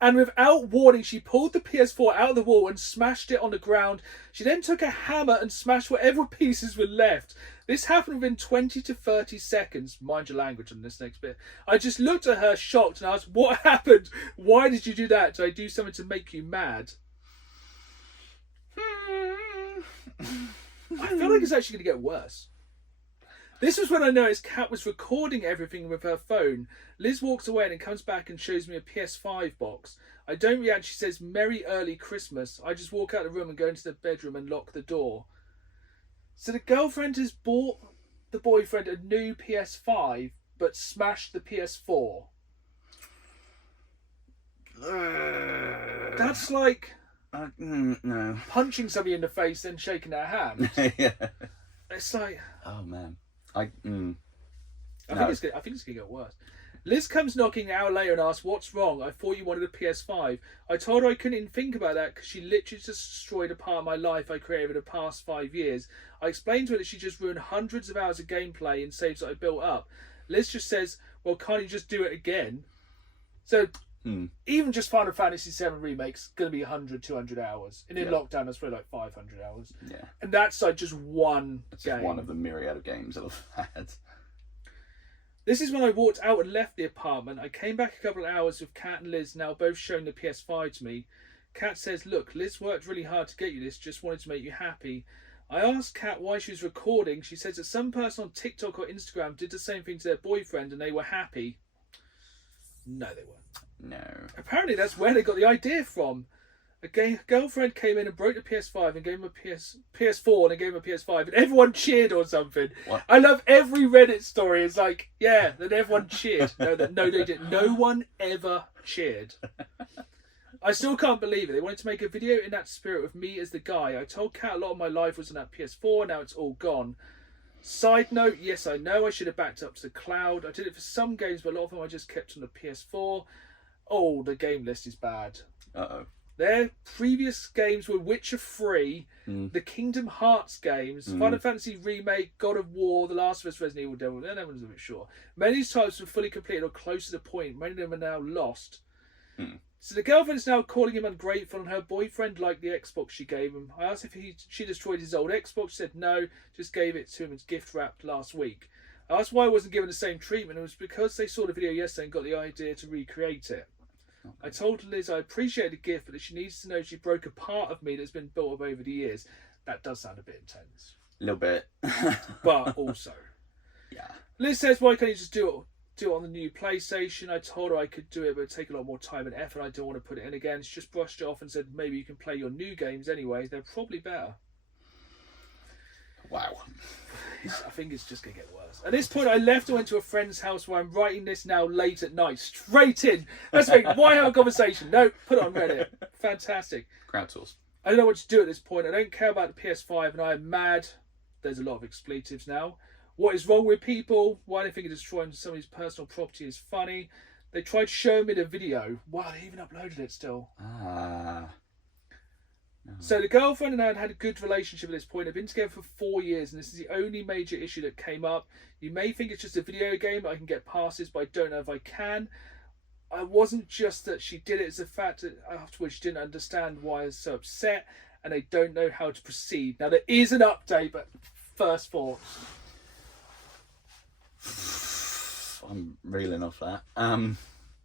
And without warning, she pulled the PS4 out of the wall and smashed it on the ground. She then took a hammer and smashed whatever pieces were left. This happened within 20 to 30 seconds. Mind your language on this next bit. I just looked at her shocked and asked, "What happened? Why did you do that? Did I do something to make you mad?" I feel like it's actually going to get worse. This was when I noticed Kat was recording everything with her phone. Liz walks away and then comes back and shows me a PS5 box. I don't react. She says, "Merry early Christmas." I just walk out of the room and go into the bedroom and lock the door. So the girlfriend has bought the boyfriend a new PS5 but smashed the PS4. That's like no. punching somebody in the face and shaking their hand. Yeah. It's like... Oh man. I think it's gonna get worse. Liz comes knocking an hour later and asks, "What's wrong? I thought you wanted a PS5. I told her I couldn't even think about that because she literally just destroyed a part of my life I created over the past 5 years. I explained to her that she just ruined hundreds of hours of gameplay and saves that I built up. Liz just says, "Well, can't you just do it again?" So even just Final Fantasy VII Remake's going to be 100, 200 hours. And in lockdown, that's probably like 500 hours. Yeah. And that's like just one game. Just one of the myriad of games I've had. This is when I walked out and left the apartment. I came back a couple of hours with Kat and Liz, now both showing the PS5 to me. Kat says, "Look, Liz worked really hard to get you this, just wanted to make you happy." I asked Kat why she was recording. She says that some person on TikTok or Instagram did the same thing to their boyfriend and they were happy. No, they weren't. No. Apparently that's where they got the idea from. A girlfriend came in and broke the PS5 and gave him a PS4 and then gave him a PS5 and everyone cheered or something. What? I love every Reddit story. It's like, yeah, then everyone cheered. No, they didn't. No one ever cheered. I still can't believe it. They wanted to make a video in that spirit with me as the guy. I told Kat a lot of my life was on that PS4. Now it's all gone. Side note, yes, I know I should have backed up to the cloud. I did it for some games, but a lot of them I just kept on the PS4. Oh, the game list is bad. Uh-oh. Their previous games were Witcher 3, the Kingdom Hearts games, Final Fantasy Remake, God of War, The Last of Us, Resident Evil, Devil. That one's a bit short. Many of these titles were fully completed or close to the point. Many of them are now lost. So the girlfriend is now calling him ungrateful and her boyfriend liked the Xbox she gave him. I asked if she destroyed his old Xbox. She said no, just gave it to him as gift wrapped last week. I asked why I wasn't given the same treatment. It was because they saw the video yesterday and got the idea to recreate it. I told Liz I appreciate the gift, but that she needs to know she broke a part of me that's been built up over the years. That does sound a bit intense. A little bit. But also. Yeah. Liz says, why can't you just do it on the new PlayStation? I told her I could do it, but it'd take a lot more time and effort. I don't want to put it in again. She just brushed it off and said, maybe you can play your new games anyway. They're probably better. Wow. I think it's just going to get worse. At this point, I left and went to a friend's house where I'm writing this now late at night. Straight in. Let's make, why have a conversation? No, put it on Reddit. Fantastic. Crowdsource. I don't know what to do at this point. I don't care about the PS5 and I am mad. There's a lot of expletives now. What is wrong with people? Why do they think destroying somebody's personal property is funny? They tried showing me the video. Wow, they even uploaded it still. No. So the girlfriend and I had a good relationship at this point. I've been together for 4 years and this is the only major issue that came up. You may think it's just a video game, I can get past this, but I don't know if I can. I wasn't just that she did it, it's the fact that afterwards she didn't understand why I was so upset and they don't know how to proceed. Now there is an update, but first thoughts. I'm reeling off that.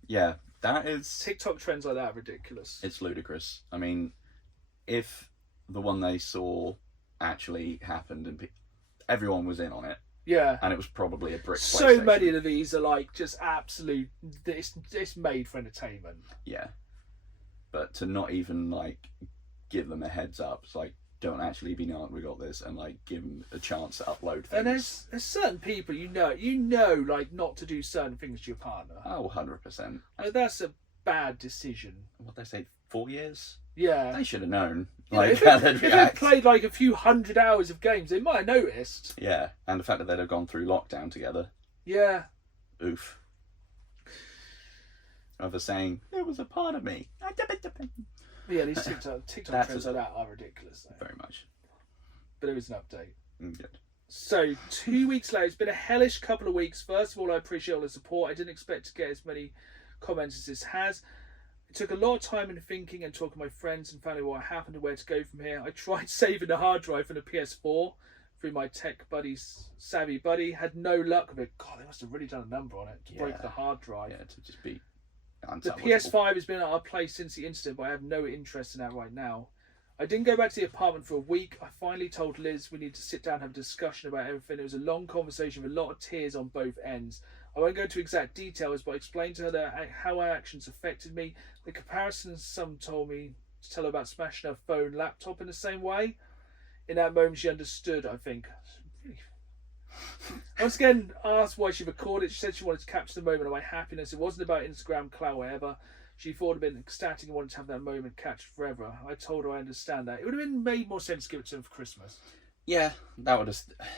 Yeah, that is... TikTok trends like that are ridiculous. It's ludicrous. I mean, if the one they saw actually happened and everyone was in on it, yeah, and it was probably a brick so PlayStation. many of these are like just absolute, it's made for entertainment. Yeah, but to not even like give them a heads up, it's like, don't actually be known we got this, and like give them a chance to upload things. And there's certain people you know like not to do certain things to your partner. Oh, 100%. Like, that's a bad decision. What they say, 4 years? Yeah, They should have known. Yeah, Like if how they they'd react. played like a few 100 hours of games, they might have noticed. Yeah, and the fact that they'd have gone through lockdown together. Yeah. Oof. Of saying, it was a part of me. Yeah, these TikTok trends like that are ridiculous, though. Very much. But there is an update. Good. So 2 weeks later, it's been a hellish couple of weeks. First of all, I appreciate all the support. I didn't expect to get as many comments as this has. It took a lot of time and thinking and talking to my friends and finding what happened and where to go from here. I tried saving the hard drive from the PS4 through my tech buddy's savvy buddy. Had no luck with it. God, they must have really done a number on it to break the hard drive. Yeah, to just be the PS5 has been at our place since the incident, but I have no interest in that right now. I didn't go back to the apartment for a week. I finally told Liz we need to sit down and have a discussion about everything. It was a long conversation with a lot of tears on both ends. I won't go into exact details, but I explained to her how our actions affected me. The comparisons some told me to tell her about smashing her phone, laptop in the same way. In that moment, she understood, I think. Once again, asked why she recorded. She said she wanted to capture the moment of my happiness. It wasn't about Instagram, clout, whatever. She thought it had been ecstatic and wanted to have that moment captured forever. I told her I understand that. It would have made more sense to give it to him for Christmas. Yeah, that would have...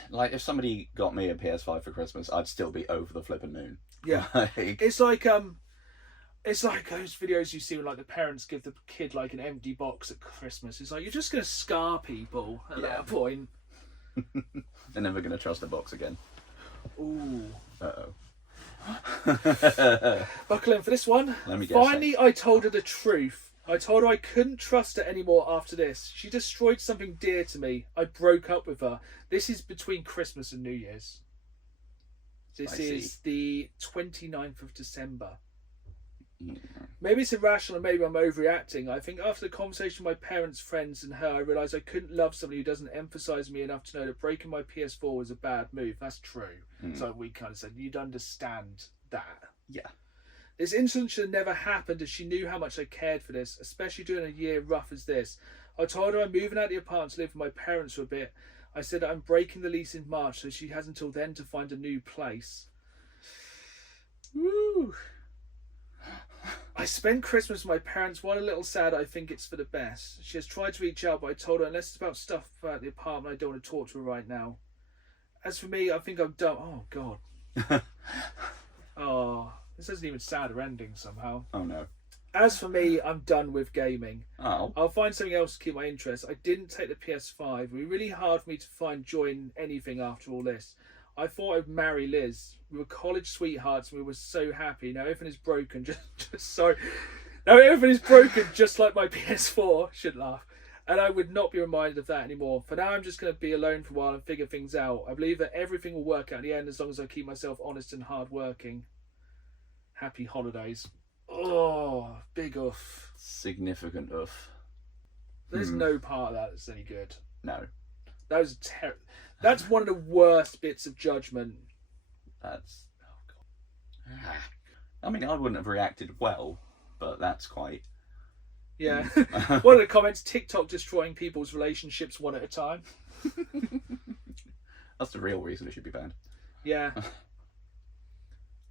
Like, if somebody got me a PS5 for Christmas, I'd still be over the flipping moon. Yeah. It's like those videos you see when like the parents give the kid like an empty box at Christmas. It's like, you're just going to scar people at that point. They're never going to trust the box again. Ooh. Uh-oh. Buckle in for this one. Let me guess. Finally, I told her the truth. I told her I couldn't trust her anymore after this. She destroyed something dear to me. I broke up with her. This is between Christmas and New Year's. This is the 29th of December. Maybe it's irrational and maybe I'm overreacting. I think after the conversation with my parents, friends and her, I realised I couldn't love somebody who doesn't emphasise me enough to know that breaking my PS4 was a bad move. That's true. So we kind of said, you'd understand that. Yeah. This incident should have never happened as she knew how much I cared for this, especially during a year rough as this. I told her I'm moving out of the apartment to live with my parents for a bit. I said that I'm breaking the lease in March, so she has until then to find a new place. Woo! I spent Christmas with my parents. While a little sad, I think it's for the best. She has tried to reach out, but I told her unless it's about stuff about the apartment, I don't want to talk to her right now. As for me, I think I'm done. Oh, God. Oh, this isn't even sadder ending somehow. Oh, no. As for me, I'm done with gaming. Oh. I'll find something else to keep my interest. I didn't take the PS5. It would be really hard for me to find joy in anything after all this. I thought I'd marry Liz. We were college sweethearts and we were so happy. Now everything is broken. Now everything is broken just like my PS4. Should laugh. And I would not be reminded of that anymore. For now, I'm just going to be alone for a while and figure things out. I believe that everything will work out in the end as long as I keep myself honest and hardworking. Happy holidays. Oh, big oof. Significant oof. There's no part of that that's any good. No. That was That's one of the worst bits of judgment. That's... Oh, God. I mean, I wouldn't have reacted well, but that's quite... Yeah. One of the comments, TikTok destroying people's relationships one at a time. That's the real reason it should be banned. Yeah.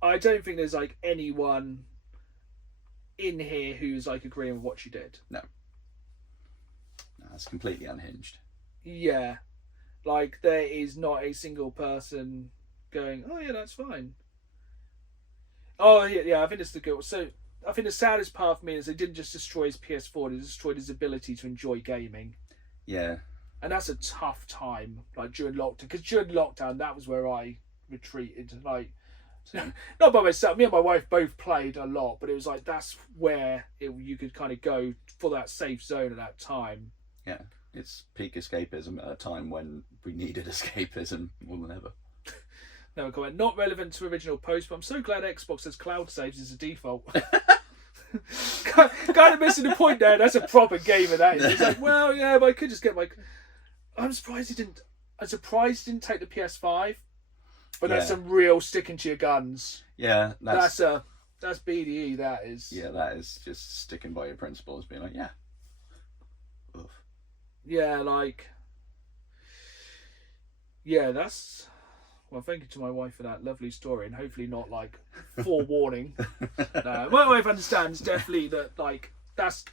I don't think there's like anyone in here who's like agreeing with what you did. No. That's completely unhinged. Yeah. Like there is not a single person going, oh yeah, that's fine. Oh yeah, I think it's the good. So I think the saddest part for me is they didn't just destroy his PS4, they destroyed his ability to enjoy gaming. Yeah. And that's a tough time, like during lockdown. Because during lockdown, that was where I retreated. Like, not by myself. Me and my wife both played a lot, but it was like that's where you could kind of go for that safe zone at that time. Yeah, it's peak escapism at a time when we needed escapism more than ever. No comment. Not relevant to original post, but I'm so glad Xbox has cloud saves as a default. kind of missing the point there. That's a proper gamer, that is. It's like, well, yeah, but I could just get my... I'm surprised he didn't take the PS5, but that's some real sticking to your guns. Yeah, that's BDE, that is. Yeah, that is just sticking by your principles, being like, yeah. Oof. Yeah, like... Yeah, that's... Well, thank you to my wife for that lovely story, and hopefully not like forewarning. No, my wife understands definitely that. Like that's,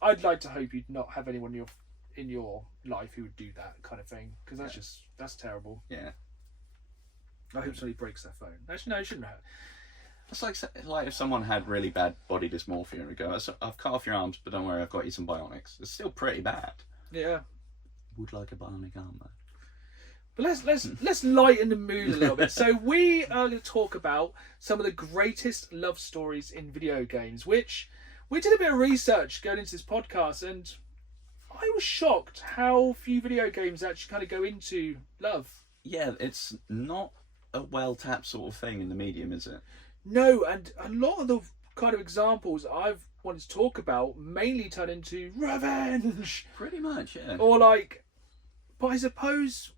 I'd like to hope you'd not have anyone in your life who would do that kind of thing, because that's terrible. Yeah. I hope somebody breaks their phone. Actually, no, it shouldn't have. It's like if someone had really bad body dysmorphia and would go, "I've cut off your arms, but don't worry, I've got you some bionics." It's still pretty bad. Yeah. Would like a bionic arm though. But let's lighten the mood a little bit. So we are going to talk about some of the greatest love stories in video games, which we did a bit of research going into this podcast, and I was shocked how few video games actually kind of go into love. Yeah, it's not a well-tapped sort of thing in the medium, is it? No, and a lot of the kind of examples I've wanted to talk about mainly turn into revenge. Pretty much, yeah. Or like, but I suppose...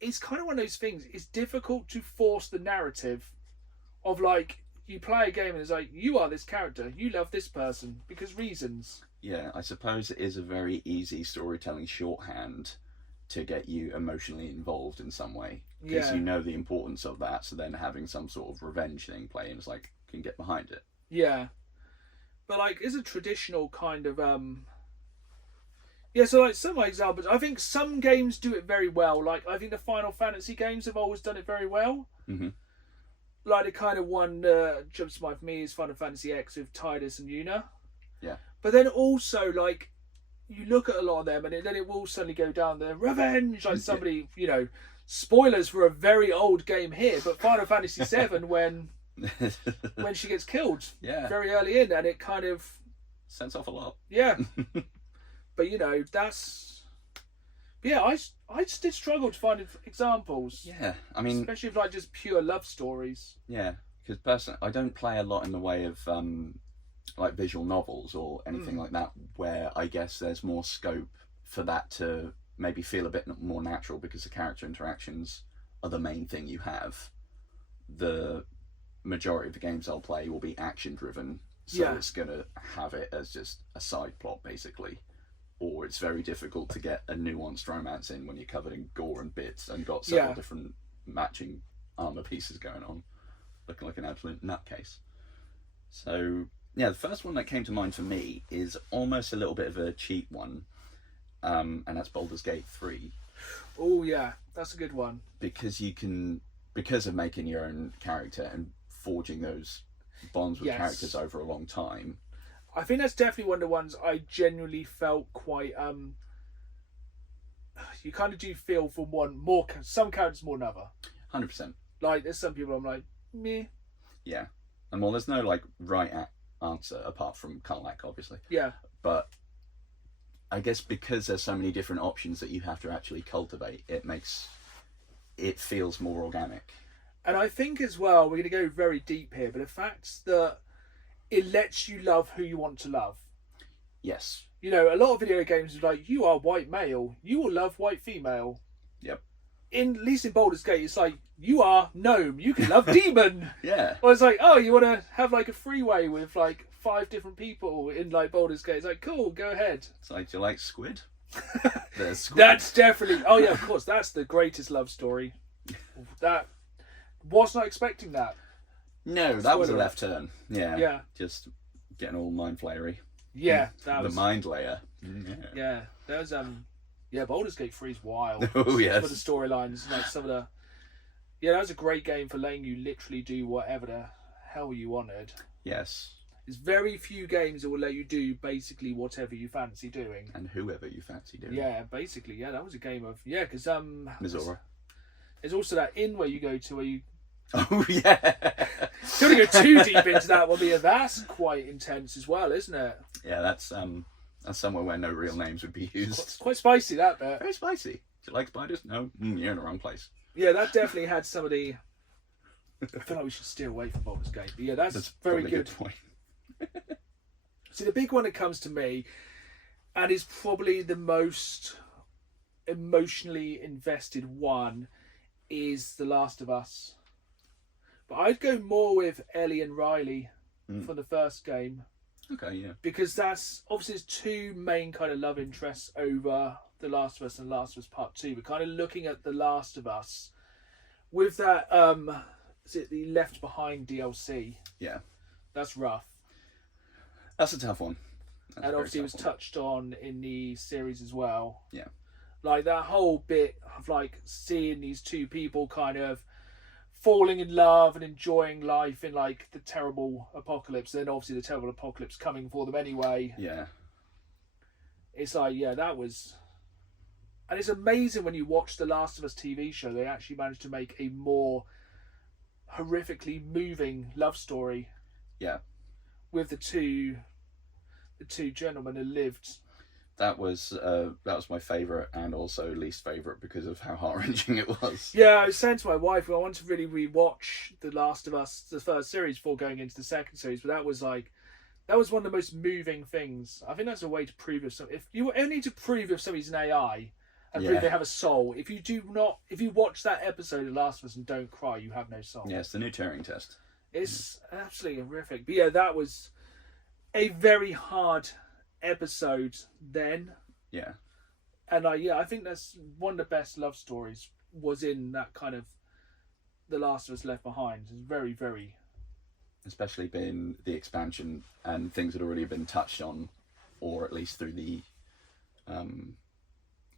It's kind of one of those things. It's difficult to force the narrative of like you play a game and it's like you are this character, you love this person because reasons. Yeah, I suppose it is a very easy storytelling shorthand to get you emotionally involved in some way because you know the importance of that. So then having some sort of revenge thing playing is like can get behind it. Yeah, but like is a traditional kind of Yeah, so like some examples, I think some games do it very well. Like I think the Final Fantasy games have always done it very well. Mm-hmm. Like the kind of one jumps to mind for me is Final Fantasy X with Tidus and Yuna. Yeah. But then also like you look at a lot of them, and then it will suddenly go down the revenge. Like somebody, spoilers for a very old game here, but Final Fantasy VII when she gets killed very early in, and it kind of sends off a lot. Yeah. But that's... Yeah, I just did struggle to find examples. Yeah, I mean... Especially if like just pure love stories. Yeah, because personally, I don't play a lot in the way of like visual novels or anything like that, where I guess there's more scope for that to maybe feel a bit more natural because the character interactions are the main thing you have. The majority of the games I'll play will be action driven, so it's gonna have it as just a side plot basically. Or it's very difficult to get a nuanced romance in when you're covered in gore and bits and got several different matching armor pieces going on, looking like an absolute nutcase. So yeah, the first one that came to mind for me is almost a little bit of a cheap one, and that's Baldur's Gate 3. Oh yeah, that's a good one. Because of making your own character and forging those bonds with characters over a long time. I think that's definitely one of the ones I genuinely felt quite. You kind of do feel for some characters more than other. 100%. Like there's some people I'm like, meh. Yeah, and well, there's no like right answer apart from Karlach, obviously. Yeah. But I guess because there's so many different options that you have to actually cultivate, it feels more organic. And I think as well, we're going to go very deep here, but the fact that it lets you love who you want to love. Yes. You know, a lot of video games are like, you are white male, you will love white female. Yep. At least in Baldur's Gate, it's like, you are gnome, you can love demon. Yeah. Or it's like, oh, you want to have like a freeway with like 5 different people in like Baldur's Gate. It's like, cool, go ahead. It's like, do you like squid? There's squid. That's definitely, oh yeah, of course, that's the greatest love story. That was not expecting that. No, that was a left turn. Yeah. Yeah. Just getting all mind flayery. Yeah, that was the mind layer. Yeah, there's Baldur's Gate 3 is wild. Oh yes. Some of the storylines, like some of the. Yeah, that was a great game for letting you literally do whatever the hell you wanted. Yes. There's very few games that will let you do basically whatever you fancy doing. And whoever you fancy doing. Yeah, basically, yeah, that was a game of because Mizora. There's also that inn where you go to where you. Oh yeah. Don't want to go too deep into that one, but that's quite intense as well, isn't it? Yeah, that's somewhere where no real names would be used. It's quite spicy, that bit. Very spicy. Do you like spiders? No, you're in the wrong place. Yeah, that definitely had some of the. I feel like we should steer away from Baldur's Gate, but yeah, that's very good. A good point. See, the big one that comes to me, and is probably the most emotionally invested one, is The Last of Us. But I'd go more with Ellie and Riley for the first game. Okay, yeah. Because that's obviously there's 2 main kind of love interests over The Last of Us and Last of Us Part 2. We're kind of looking at The Last of Us with that is it the Left Behind DLC? Yeah. That's rough. That's a tough one. And obviously it was touched on in the series as well. Yeah. Like that whole bit of like seeing these 2 people kind of falling in love and enjoying life in like the terrible apocalypse, then obviously the terrible apocalypse coming for them anyway. Yeah. It's like, yeah, that was. And it's amazing when you watch the Last of Us TV show, they actually managed to make a more horrifically moving love story. Yeah. With the two gentlemen who lived. That was my favourite and also least favourite because of how heart-wrenching it was. Yeah, I was saying to my wife, well, I want to really rewatch The Last of Us, the first series, before going into the second series, but that was one of the most moving things. I think that's a way to prove if you only need to prove if somebody's an AI and prove they have a soul. If you watch that episode of Last of Us and don't cry, you have no soul. Yeah, it's the new Turing test. It's absolutely horrific. But yeah, that was a very hard episode then. Yeah. And I think that's one of the best love stories was in that kind of The Last of Us Left Behind. It's very, very... Especially being the expansion and things that already been touched on, or at least through the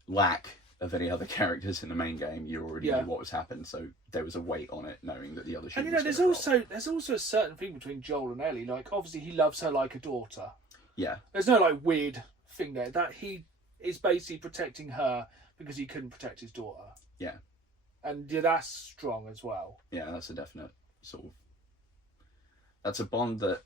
lack of any other characters in the main game, you already knew what was happened, so there was a weight on it, knowing that the other shoe. And there's also a certain thing between Joel and Ellie. Like obviously he loves her like a daughter. Yeah. There's no like weird thing there. That he is basically protecting her because he couldn't protect his daughter. Yeah. And that's strong as well. Yeah, that's a definite sort of. That's a bond that.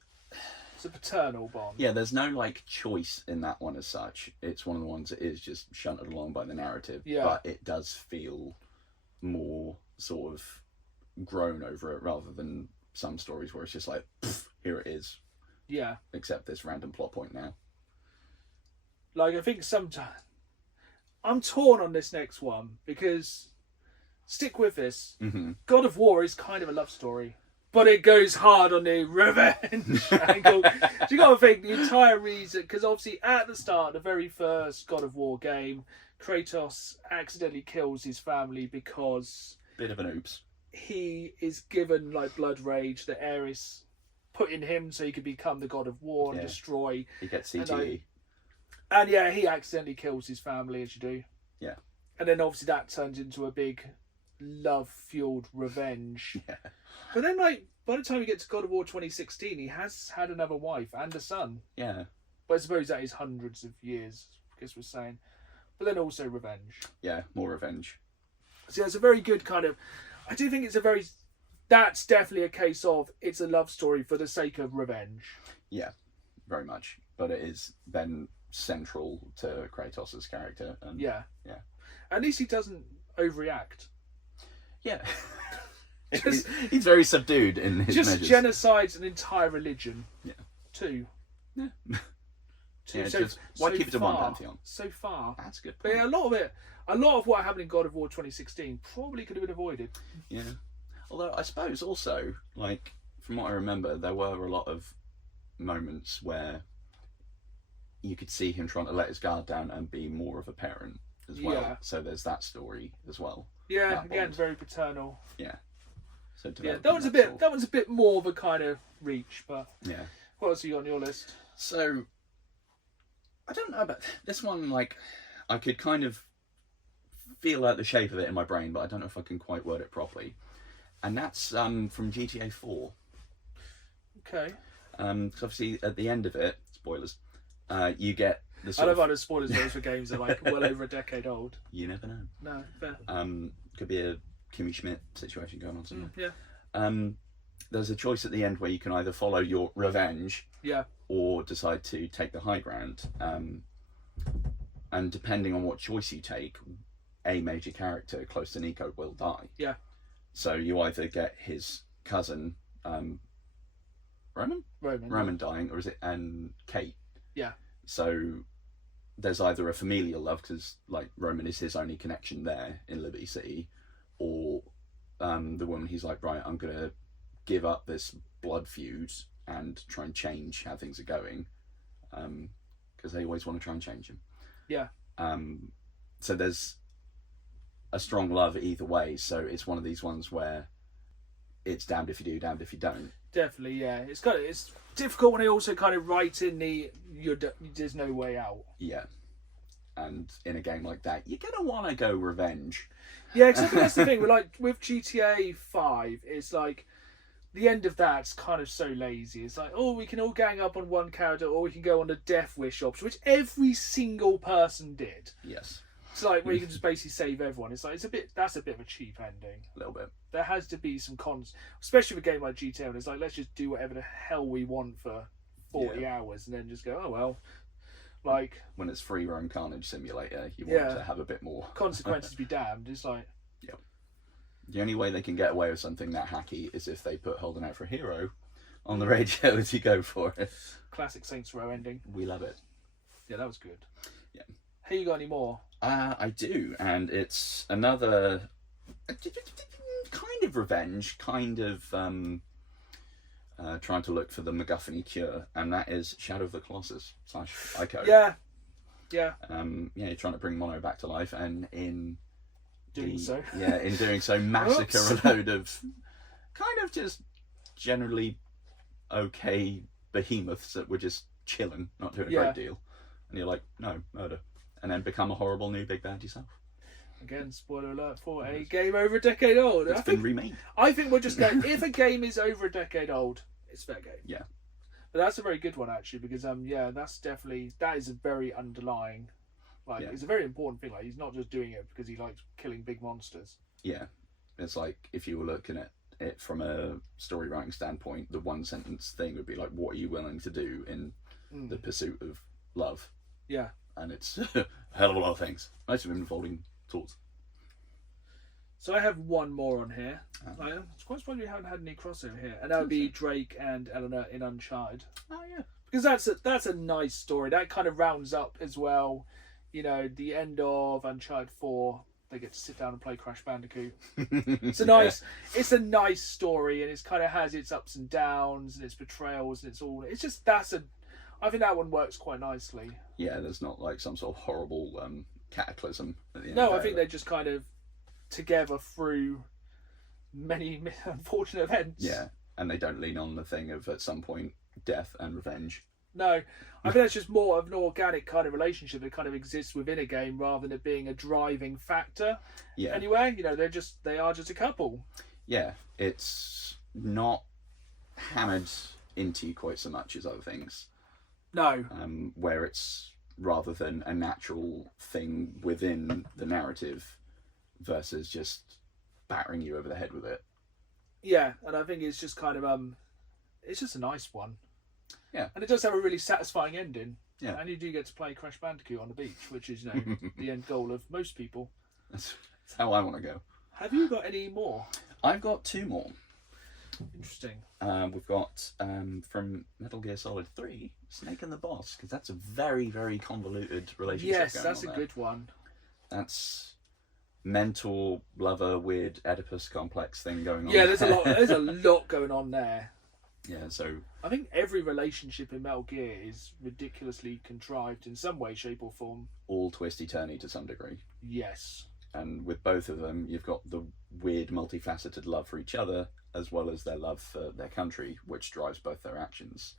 It's a paternal bond. Yeah, there's no like choice in that one as such. It's one of the ones that is just shunted along by the narrative. Yeah. But it does feel more sort of grown over it rather than some stories where it's just like, here it is. Yeah. Accept this random plot point now. Like I think sometimes I'm torn on this next one because stick with this. Mm-hmm. God of War is kind of a love story. but it goes hard on the revenge angle. So you got to think the entire reason, because obviously at the start, the very first God of War game, Kratos accidentally kills his family because Bit of an oops. he is given like blood rage. The Ares put in him so he could become the God of War and destroy. He gets CTE. And yeah, he accidentally kills his family, as you do. Yeah. And then obviously that turns into a big love-fueled revenge. Yeah. But then, like, by the time you get to God of War 2016, he has had another wife and a son. Yeah. But I suppose that is hundreds of years, I guess we're saying. But then also revenge. Yeah, more revenge. So it's a very good kind of... I do think it's a very... That's definitely a case of it's a love story for the sake of revenge. Yeah, very much. But it is then central to Kratos' character. And Yeah. Yeah. At least he doesn't overreact. Yeah. Just- he's very subdued in his Just measures. genocides an entire religion. Yeah. Two. Yeah. Two. Yeah, So, just, why so keep it to far, one pantheon? So far. That's a good But point. yeah, a lot of what happened in God of War 2016 probably could have been avoided. Yeah. Although I suppose also, like, from what I remember, there were a lot of moments where you could see him trying to let his guard down and be more of a parent as well. Yeah. So there's that story as well. Yeah, That again, bond. very paternal. Yeah. So Yeah, developing that one's a bit more of a kind of reach. But Yeah. what else have you got on your list? So I don't know about this one. Like, I could kind of feel out the shape of it in my brain, but I don't know if I can quite word it properly. And that's from GTA 4. Okay. 'Cause obviously at the end of it, spoilers, you get the I sort don't of, mind the spoilers those for games that are like well over a decade old. you never know. No, fair. Could be a Kimmy Schmidt situation going on somewhere. Yeah. There's a choice at the end where you can either follow your revenge Yeah. or decide to take the high ground. And depending on what choice you take, a major character close to Nico will die. Yeah. So you either get his cousin, Roman dying, or is it, and Kate? Yeah. So there's either a familial love, because like Roman is his only connection there in Liberty City, or the woman he's like, right, I'm gonna give up this blood feud and try and change how things are going, because they always want to try and change him. Yeah. So there's a strong love either way. So it's one of these ones where it's damned if you do, damned if you don't. Definitely, yeah. It's difficult when they also kind of write in there's no way out. Yeah. And in a game like that, you're gonna want to go revenge. Yeah, exactly. That's the thing. With GTA 5, it's like the end of that's kind of so lazy. It's like, oh, we can all gang up on one character, or we can go on the death wish option, which every single person did. Yes. It's like where you can just basically save everyone. It's like that's a bit of a cheap ending. A little bit. There has to be some cons, especially with a game like GTA. And it's like, let's just do whatever the hell we want for 40 hours, and then just go, oh well. Like, when it's free roam carnage simulator, you want to have a bit more consequences be damned. It's like, yep. The only way they can get away with something that hacky is if they put "Holding Out for a Hero" on the radio as you go for it. Classic Saints Row ending. We love it. Yeah, that was good. Yeah. Hey, you got any more? I do, and it's another kind of revenge, kind of trying to look for the MacGuffin cure, and that is Shadow of the Colossus / Ico. Yeah. You're trying to bring Mono back to life, and in doing so, massacre a load of kind of just generally okay behemoths that were just chilling, not doing a great deal, and you're like, no, murder, and then become a horrible new big bad yourself. Again, spoiler alert for a game over a decade old. It's been remade. I think we're just going, if a game is over a decade old, it's fair game. Yeah. But that's a very good one, actually, because that is a very underlying, it's a very important thing. Like, he's not just doing it because he likes killing big monsters. Yeah. It's like, if you were looking at it from a story writing standpoint, the one sentence thing would be like, what are you willing to do in the pursuit of love? Yeah. And it's a hell of a lot of things. Most of them involving tools. So I have one more on here. It's quite surprised we haven't had any crossover here, and that would be Drake and Eleanor in Uncharted. Oh yeah, because that's a nice story. That kind of rounds up as well. You know, the end of Uncharted 4. they get to sit down and play Crash Bandicoot. It's a nice story, and it's kind of has its ups and downs and its betrayals, and I think that one works quite nicely. Yeah, there's not like some sort of horrible cataclysm at the end. No, I think they're just kind of together through many unfortunate events. Yeah, and they don't lean on the thing of at some point death and revenge. No, I think that's just more of an organic kind of relationship that kind of exists within a game rather than it being a driving factor. Yeah. Anyway, they are just a couple. Yeah, it's not hammered into you quite so much as other things. No. Where it's rather than a natural thing within the narrative versus just battering you over the head with it. Yeah, and I think it's just kind of it's just a nice one. Yeah. And it does have a really satisfying ending. Yeah. And you do get to play Crash Bandicoot on the beach, which is, the end goal of most people. That's how I want to go. Have you got any more? I've got 2 more. Interesting. We've got from Metal Gear Solid 3, Snake and the Boss, because that's a very, very convoluted relationship. Yes, that's a good one. That's mentor, lover, weird Oedipus complex thing going on. Yeah, there's a lot going on there. Yeah, so I think every relationship in Metal Gear is ridiculously contrived in some way, shape, or form. all twisty-turny to some degree. Yes. And with both of them, you've got the weird, multifaceted love for each other, as well as their love for their country, which drives both their actions.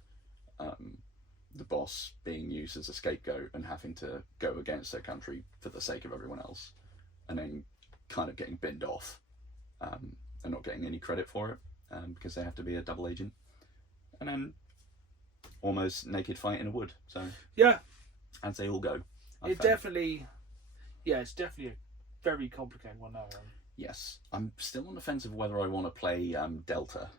The boss being used as a scapegoat and having to go against their country for the sake of everyone else, and then kind of getting binned off and not getting any credit for it because they have to be a double agent. And then almost naked fight in a wood. So yeah, as they all go. It's definitely a very complicated one, that one. Yes, I'm still on the fence of whether I want to play Delta.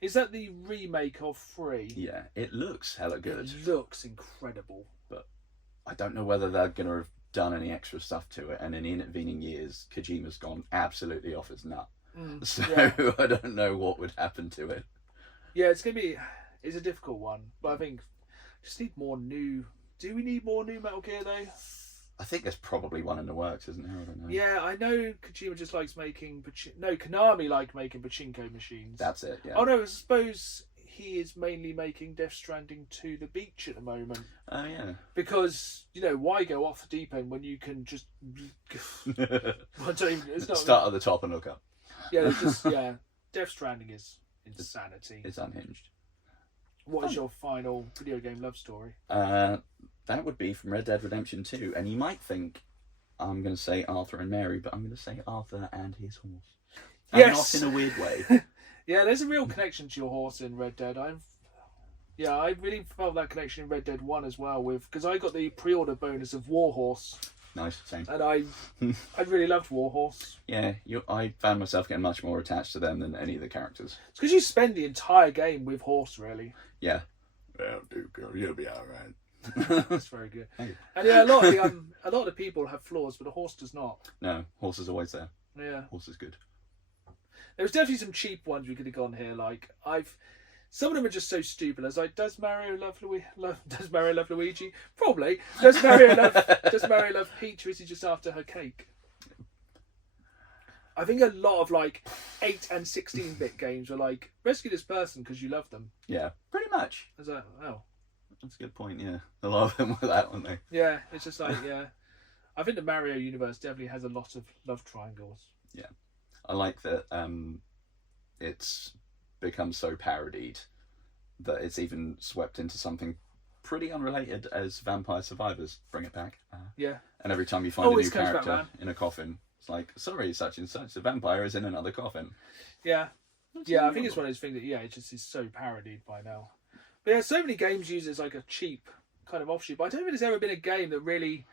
Is that the remake of 3? Yeah, it looks hella good. It looks incredible. But I don't know whether they're going to have done any extra stuff to it. And in the intervening years, Kojima's gone absolutely off his nut. So yeah. I don't know what would happen to it. Yeah, it's a difficult one. But I think just need more new... Do we need more new Metal Gear, though? I think there's probably one in the works, isn't there? I don't know. Yeah, I know Kojima just likes making... Konami like making pachinko machines. That's it, yeah. Oh, no, I suppose he is mainly making Death Stranding to the beach at the moment. Oh, yeah. Because, why go off the deep end when you can just... Start at the top and look up. Yeah, Death Stranding is insanity. It's unhinged. What is your final video game love story? That would be from Red Dead Redemption 2. And you might think I'm going to say Arthur and Mary, but I'm going to say Arthur and his horse. And yes! not in a weird way. Yeah, there's a real connection to your horse in Red Dead. I really felt that connection in Red Dead 1 as well, because I got the pre-order bonus of Warhorse. Nice, same. And I really loved Warhorse. Yeah, I found myself getting much more attached to them than any of the characters. It's because you spend the entire game with Horse, really. Yeah. Well, Duke, you'll be all right. That's very good. And yeah, a lot of the people have flaws, but a horse does not. No, horse is always there. Yeah. Horse is good. There was definitely some cheap ones we could have gone here. Some of them are just so stupid. As does Mario love Luigi? Probably. Does Mario love Peach, or is he just after her cake? I think a lot of 8 and 16-bit games are rescue this person because you love them. Yeah, pretty much. Is that That's a good point. Yeah, a lot of them were that, weren't they? Yeah, it's just yeah. I think the Mario universe definitely has a lot of love triangles. Yeah, I like that. It's become so parodied that it's even swept into something pretty unrelated as Vampire Survivors bring it back. Yeah. And every time you find a new character in a coffin, it's like, sorry, such and such, the vampire is in another coffin. Yeah. Yeah, I think it's one of those things that, it just is so parodied by now. But yeah, so many games use it as a cheap kind of offshoot. But I don't think there's ever been a game that really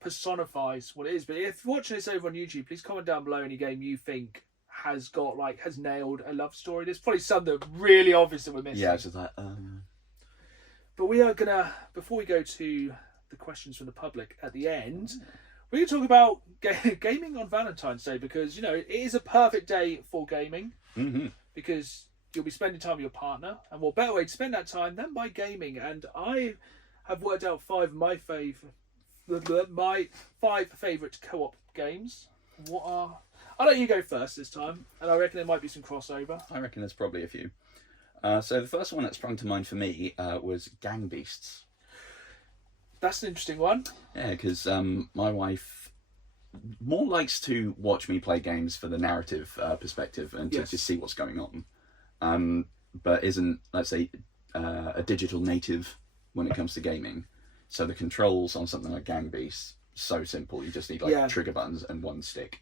personifies what it is. But if you're watching this over on YouTube, please comment down below any game you think has got has nailed a love story. There's probably some that are really obvious that we're missing. Yeah, it's just But we are gonna, before we go to the questions from the public at the end, we're gonna talk about gaming on Valentine's Day, because it is a perfect day for gaming. Mm-hmm. Because you'll be spending time with your partner, and what better way to spend that time than by gaming? And I have worked out 5 of my 5 favourite co-op games. I'll let you go first this time, and I reckon there might be some crossover. I reckon there's probably a few. So the first one that sprung to mind for me was Gang Beasts. That's an interesting one. Yeah, because my wife more likes to watch me play games for the narrative perspective and to just see what's going on, but isn't, let's say, a digital native when it comes to gaming. So the controls on something like Gang Beasts, so simple. You just need trigger buttons and one stick.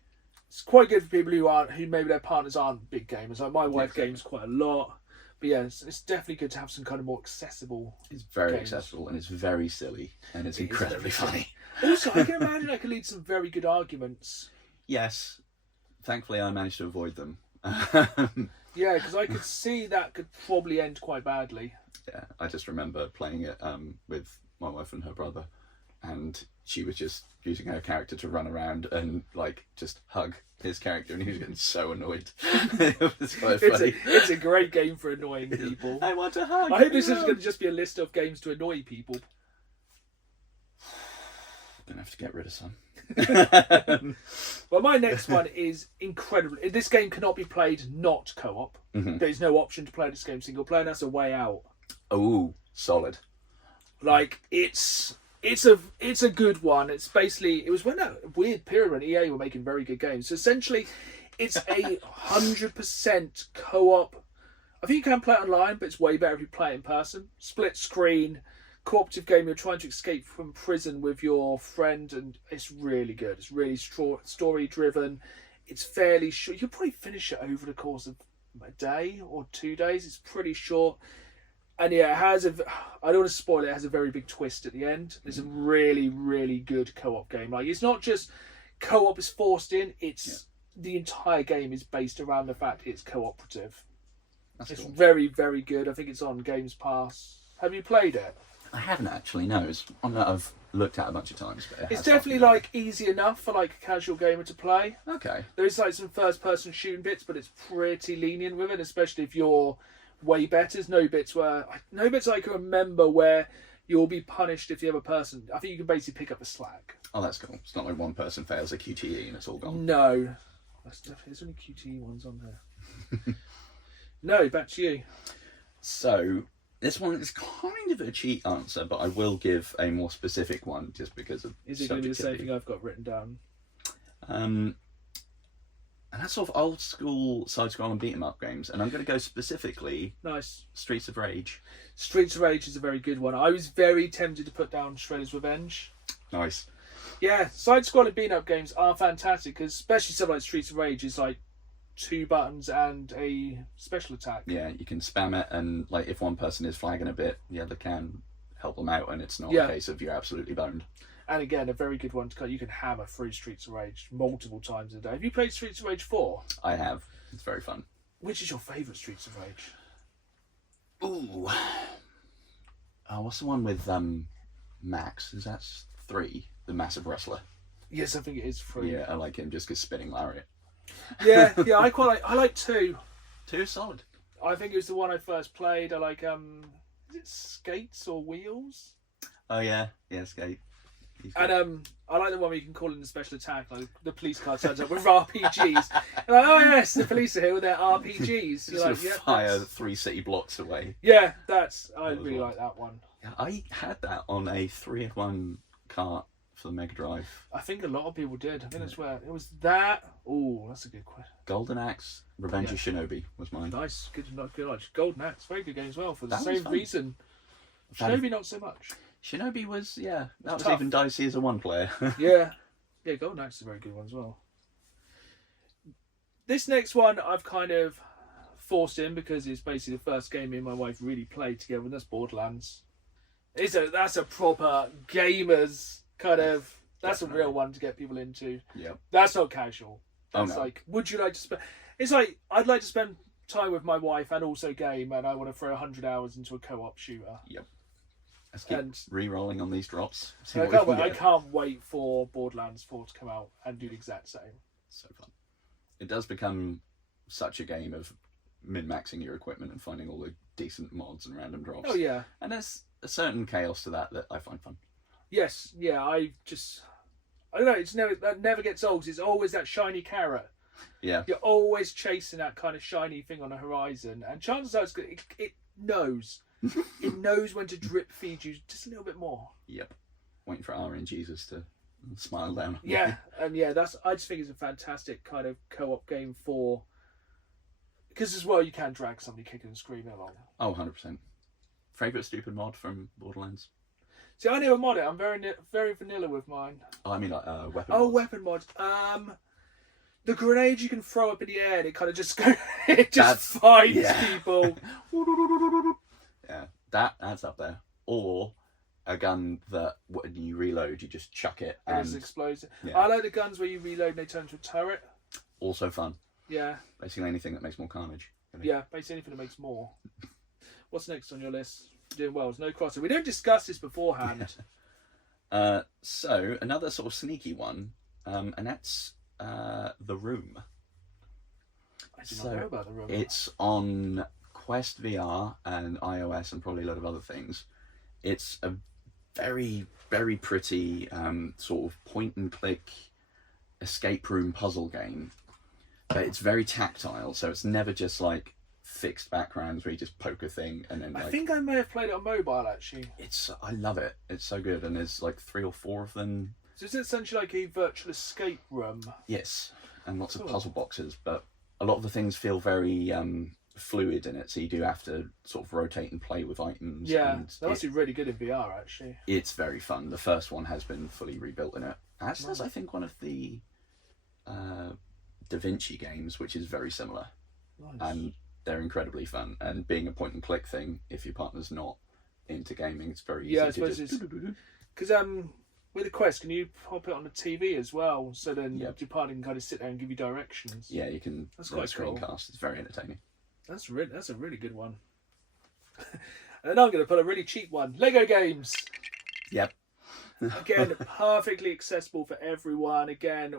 It's quite good for people who maybe their partners aren't big gamers. Like my wife games quite a lot. But yeah, it's definitely good to have some kind of more accessible. It's very accessible and it's very silly and it's incredibly funny. Also, I can imagine I could lead some very good arguments. Yes. Thankfully, I managed to avoid them. Yeah, because I could see that could probably end quite badly. Yeah, I just remember playing it with my wife and her brother, and she was just using her character to run around and just hug his character, and he was getting so annoyed. It was quite funny. It's a great game for annoying people. I want a hug. I hope this is going to just be a list of games to annoy people. Gonna have to get rid of some. Well, my next one is incredible. This game cannot be played not co-op. Mm-hmm. There's no option to play this game single player, and that's a way out. Oh, solid. It's a good one. It's basically, it was when that weird period when EA were making very good games. So essentially, it's a 100% co-op. I think you can play it online, but it's way better if you play it in person. Split screen, cooperative game. You're trying to escape from prison with your friend, and it's really good. It's really story driven. It's fairly short. You'll probably finish it over the course of a day or 2 days. It's pretty short. And yeah, it has I don't want to spoil it, it has a very big twist at the end. It's a really, really good co-op game. It's not just co-op is forced in, it's the entire game is based around the fact it's cooperative. It's cool. Very, very good. I think it's on Games Pass. Have you played it? I haven't actually, no. It's one that I've looked at a bunch of times. But it's definitely easy enough for a casual gamer to play. Okay. There is some first person shooting bits, but it's pretty lenient with it, especially if you're way better. There's no bits I can remember where you'll be punished if the other person. I think you can basically pick up the slack. Oh, that's cool. It's not like one person fails a QTE and it's all gone. No, there's only QTE ones on there. No, back to you. So this one is kind of a cheat answer, but I will give a more specific one just because of. Is it going to be the same thing I've got written down? And that's sort of old school side-scrolling beat-em-up games, and I'm going to go specifically. Nice. Streets of Rage. Streets of Rage is a very good one. I was very tempted to put down Shredder's Revenge. Nice. Yeah, side-scrolling beat-em-up games are fantastic, because especially something like Streets of Rage is 2 buttons and a special attack. Yeah, you can spam it, and if one person is flagging a bit, the other can help them out, and it's not a case of you're absolutely boned. And again, a very good one to cut. You can hammer through Streets of Rage multiple times a day. Have you played Streets of Rage 4? I have. It's very fun. Which is your favourite Streets of Rage? Ooh. What's the one with Max? Is that 3? The massive wrestler. Yes, I think it is 3. Yeah, I like him just because spinning lariat. Yeah, I like 2. 2 is solid. I think it was the one I first played. I like is it Skates or Wheels? Oh yeah, Skate. And I like the one where you can call in the special attack, the police car turns up with RPGs. Oh yes, the police are here with their RPGs. You're fire 3 city blocks away. Yeah, I really like that one. Yeah, I had that on a 3-in-1 cart for the Mega Drive. I think a lot of people did. I think that's where it was. That. Oh, that's a good question. Golden Axe, Revenge of Shinobi was mine. Nice, good. Golden Axe, very good game as well for the same reason. Shinobi not so much. Shinobi was, that was even dicey as a 1-player. yeah, Golden Axe is a very good one as well. This next one I've kind of forced in because it's basically the first game me and my wife really played together, and that's Borderlands. That's a proper gamers kind of. That's a real one to get people into. Yep. That's not casual. That's no. Would you like to spend? It's I'd like to spend time with my wife and also game, and I want to throw 100 hours into a co-op shooter. Yep. Let's keep re-rolling on these drops. I can't wait for Borderlands 4 to come out and do the exact same. So fun. It does become such a game of min-maxing your equipment and finding all the decent mods and random drops. Oh yeah. And there's a certain chaos to that I find fun. Yes, yeah. I I don't know. That never gets old. It's always that shiny carrot. Yeah. You're always chasing that kind of shiny thing on the horizon, and chances are it knows. It knows when to drip feed you just a little bit more. Yep. Waiting for RNGesus to smile down. Yeah, and I just think it's a fantastic kind of co-op game because as well you can drag somebody kicking and screaming along. Oh, 100%. Favourite stupid mod from Borderlands? See, I never mod it. I'm very vanilla with mine. Oh, I mean like weapon Oh, mods. weapon mods. The grenade you can throw up in the air and it kind of just goes. It just finds people. Yeah, that's up there. Or a gun that when you reload, you just chuck it And and it explodes. Yeah. I like the guns where you reload and they turn into a turret. Also fun. Yeah. Basically anything that makes more carnage. Really. Yeah, basically anything that makes more. What's next on your list? You're doing well. There's no crossing. We don't discuss this beforehand. So another sort of sneaky one, and that's The Room. I do not know about The Room. It's on Quest VR and iOS and probably a lot of other things. It's a very, very pretty sort of point and click escape room puzzle game. But it's very tactile, so it's never just like fixed backgrounds where you just poke a thing and then I think I may have played it on mobile actually. I love it. It's so good, and there's like 3 or 4 of them. So is it essentially like a virtual escape room? Yes, and lots Cool. of puzzle boxes, but a lot of the things feel very fluid in it, so you do have to sort of rotate and play with items. Yeah, and that must be really good in VR actually. it's very fun. The first one has been fully rebuilt in it. As does, Nice. I think, one of the Da Vinci games, which is very similar. Nice. And they're incredibly fun. And being a point and click thing, if your partner's not into gaming, it's very easy Yeah, I to suppose just... because with the Quest, can you pop it on the TV as well? So then Yep. your partner can kind of sit there and give you directions. Yeah, you can That's quite cool. screencast. It's very entertaining. That's a really good one. And then I'm going to put a really cheap one. Lego games. Yep. Again, perfectly accessible for everyone. Again,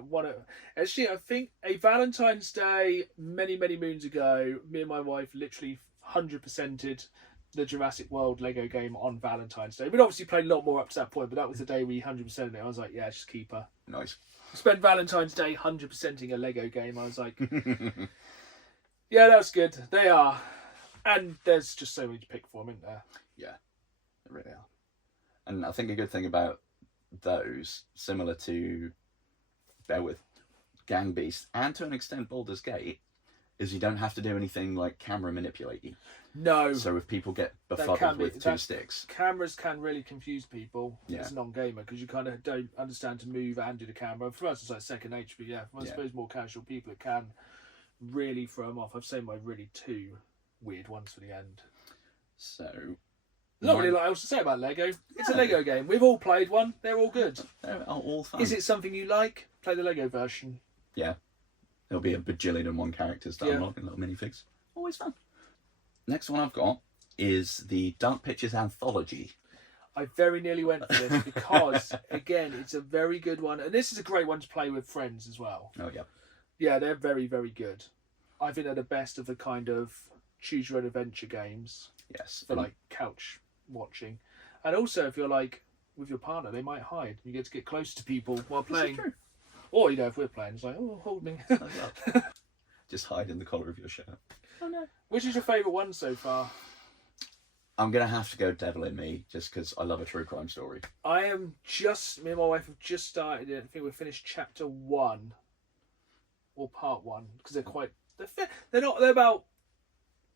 actually, I think a Valentine's Day many moons ago, me and my wife literally 100%ed the Jurassic World Lego game on Valentine's Day. We'd obviously played a lot more up to that point, but that was the day we 100%ed it. I was like, yeah, just keep her. Nice. Spent Valentine's Day 100%ing a Lego game. I was like, yeah, that's good. They are. And there's just so many to pick from, isn't there? Yeah, they really are. And I think a good thing about those, similar to, bear with, Gang Beast, and to an extent Baldur's Gate, is you don't have to do anything like camera manipulate you. No. So if people get can befuddled be- with 2 sticks, Cameras can really confuse people Yeah. as a non-gamer because you kind of don't understand to move and do the camera. For us, it's like second nature, but I Yeah. suppose more casual people, it can really throw them off. I've seen my really 2 weird ones for the end. so There's not really a lot else to say about Lego. It's a No. Lego game. We've all played one. They're all good. they're all fun. Is it something you like? Play the Lego version. Yeah. There'll be a bajillion and one characters to Yeah. unlock in little minifigs. Always fun. Next one I've got is the Dark Pictures Anthology. I very nearly went for this because, again, it's a very good one. And this is a great one to play with friends as well. Oh, yeah. Yeah, they're very good. I think they're the best of the kind of choose your own adventure games Yes. for like couch watching. And also, if you're like with your partner, they might hide. You get to get close to people while This is playing. true. Or, if we're playing, it's like, oh, hold me. Just hide in the collar of your shirt. Oh, no. Which is your favourite one so far? I'm going to have to go Devil in Me just because I love a true crime story. Me and my wife have just started it. I think we've finished chapter 1 or part 1 because they're about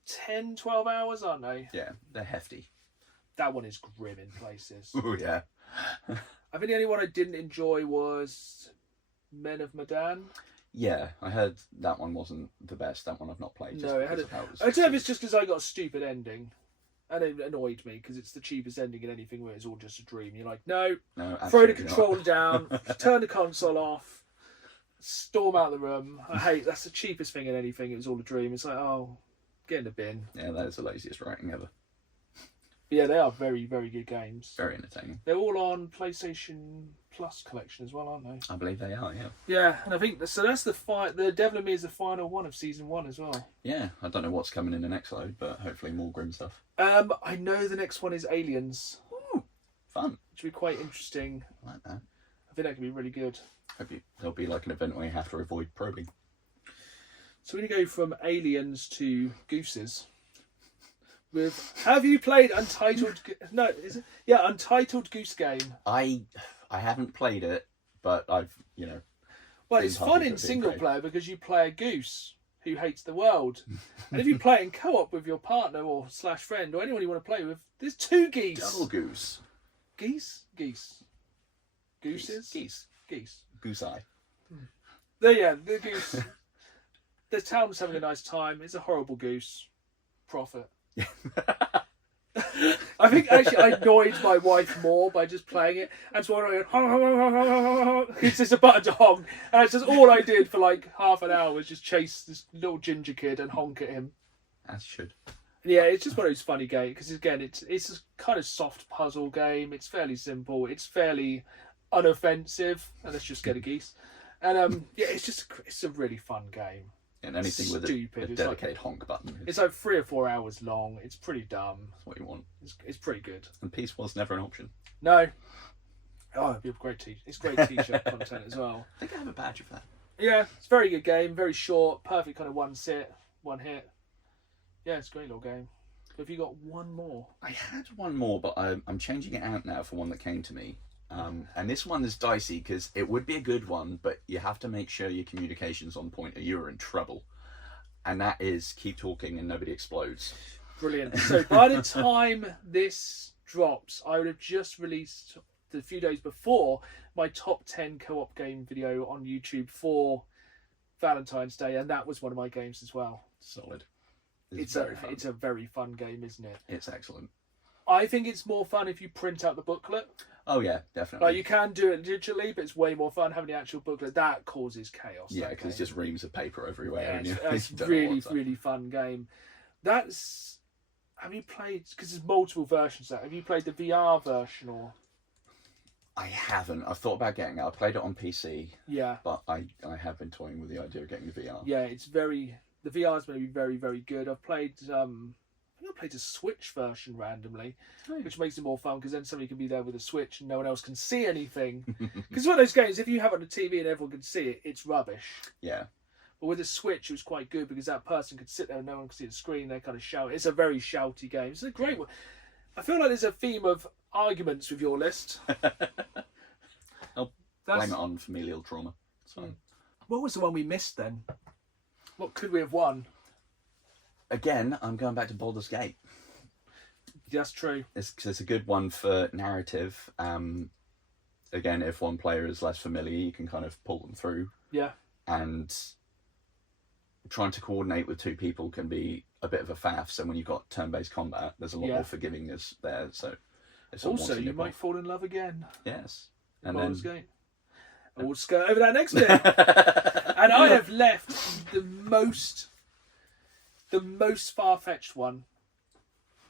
10, 12 hours, aren't they? Yeah, they're hefty. That one is grim in places. Oh, yeah. I think the only one I didn't enjoy was Men of Medan. Yeah, I heard that one wasn't the best. That one I've not played. No, it had because of how it was I don't know if it's just because I got a stupid ending. And it annoyed me because it's the cheapest ending in anything where it's all just a dream. You're like, no, No, throw the absolutely not. controller down, turn the console off, storm out the room. That's the cheapest thing in anything. It was all a dream. It's like, oh, get in the bin. Yeah, that is the laziest writing ever. But yeah, they are very good games. Very entertaining. They're all on PlayStation Plus collection as well, aren't they? I believe they are, yeah. Yeah, and I think so. That's the Devil in Me is the final one of season 1 as well. Yeah, I don't know what's coming in the next load, but hopefully more grim stuff. I know the next one is Aliens, Ooh, fun. which will be quite interesting. I like that. I think that could be really good. There'll be like an event where you have to avoid probing. So we're going to go from aliens to gooses. Have you played Untitled? No, is it? Yeah, Untitled Goose Game. I haven't played it, but I've Well, it's fun in single player because you play a goose who hates the world, and if you play in co-op with your partner or / friend or anyone you want to play with, there's 2 geese. Double goose. Geese. Gooses. Geese. Goose eye. The goose. The town's having a nice time. It's a horrible goose. Profit. I think actually I annoyed my wife more by just playing it, and so I went, it's just a button to honk, and it's just all I did for like half an hour was just chase this little ginger kid and honk at him. As should. Yeah, it's just one of those funny games because again, it's a kind of soft puzzle game. It's fairly simple. It's fairly unoffensive, and let's just get a geese. And it's a really fun game. And anything with a dedicated honk button. It's like 3 or 4 hours long. It's pretty dumb. That's what you want. It's pretty good. And peace was never an option. No. Oh, it'd be a great It's great t-shirt content as well. I think I have a badge of that. Yeah, it's a very good game. Very short. Perfect kind of one sit, one hit. Yeah, it's a great little game. Have you got one more? I had one more, but I'm changing it out now for one that came to me. And this one is dicey because it would be a good one, but you have to make sure your communication's on point or you're in trouble. And that is keep talking and nobody explodes. Brilliant. So by the time this drops, I would have just released a few days before my top 10 co-op game video on YouTube for Valentine's Day, and that was one of my games as well. Solid. It's a very fun game, isn't it? It's excellent. I think it's more fun if you print out the booklet. Oh yeah, definitely. Like you can do it digitally, but it's way more fun having the actual booklet. That causes chaos. Yeah, because it's just reams of paper everywhere. Yeah, it's really fun game. Have you played? Because there's multiple versions of that. Have you played the VR version or? I haven't. I've thought about getting it. I played it on PC. Yeah. But I have been toying with the idea of getting the VR. Yeah, the VR is going to be very, very good. I've played. I think I played a Switch version randomly, which makes it more fun because then somebody can be there with a Switch and no one else can see anything. Because one of those games, if you have it on the TV and everyone can see it, it's rubbish. Yeah. But with a Switch, it was quite good because that person could sit there and no one could see the screen. They kind of shout. It's a very shouty game. It's a great one. I feel like there's a theme of arguments with your list. I'll blame it on familial trauma. It's fine. What was the one we missed then? What could we have won? Again, I'm going back to Baldur's Gate. That's true. It's a good one for narrative. Again, if one player is less familiar, you can kind of pull them through. Yeah. And trying to coordinate with 2 people can be a bit of a faff. So when you've got turn-based combat, there's a lot more forgivingness there. So it's also, you might fall in love again. Yes. And Baldur's Gate. And we'll skirt over that next bit. And I have left the most far-fetched one,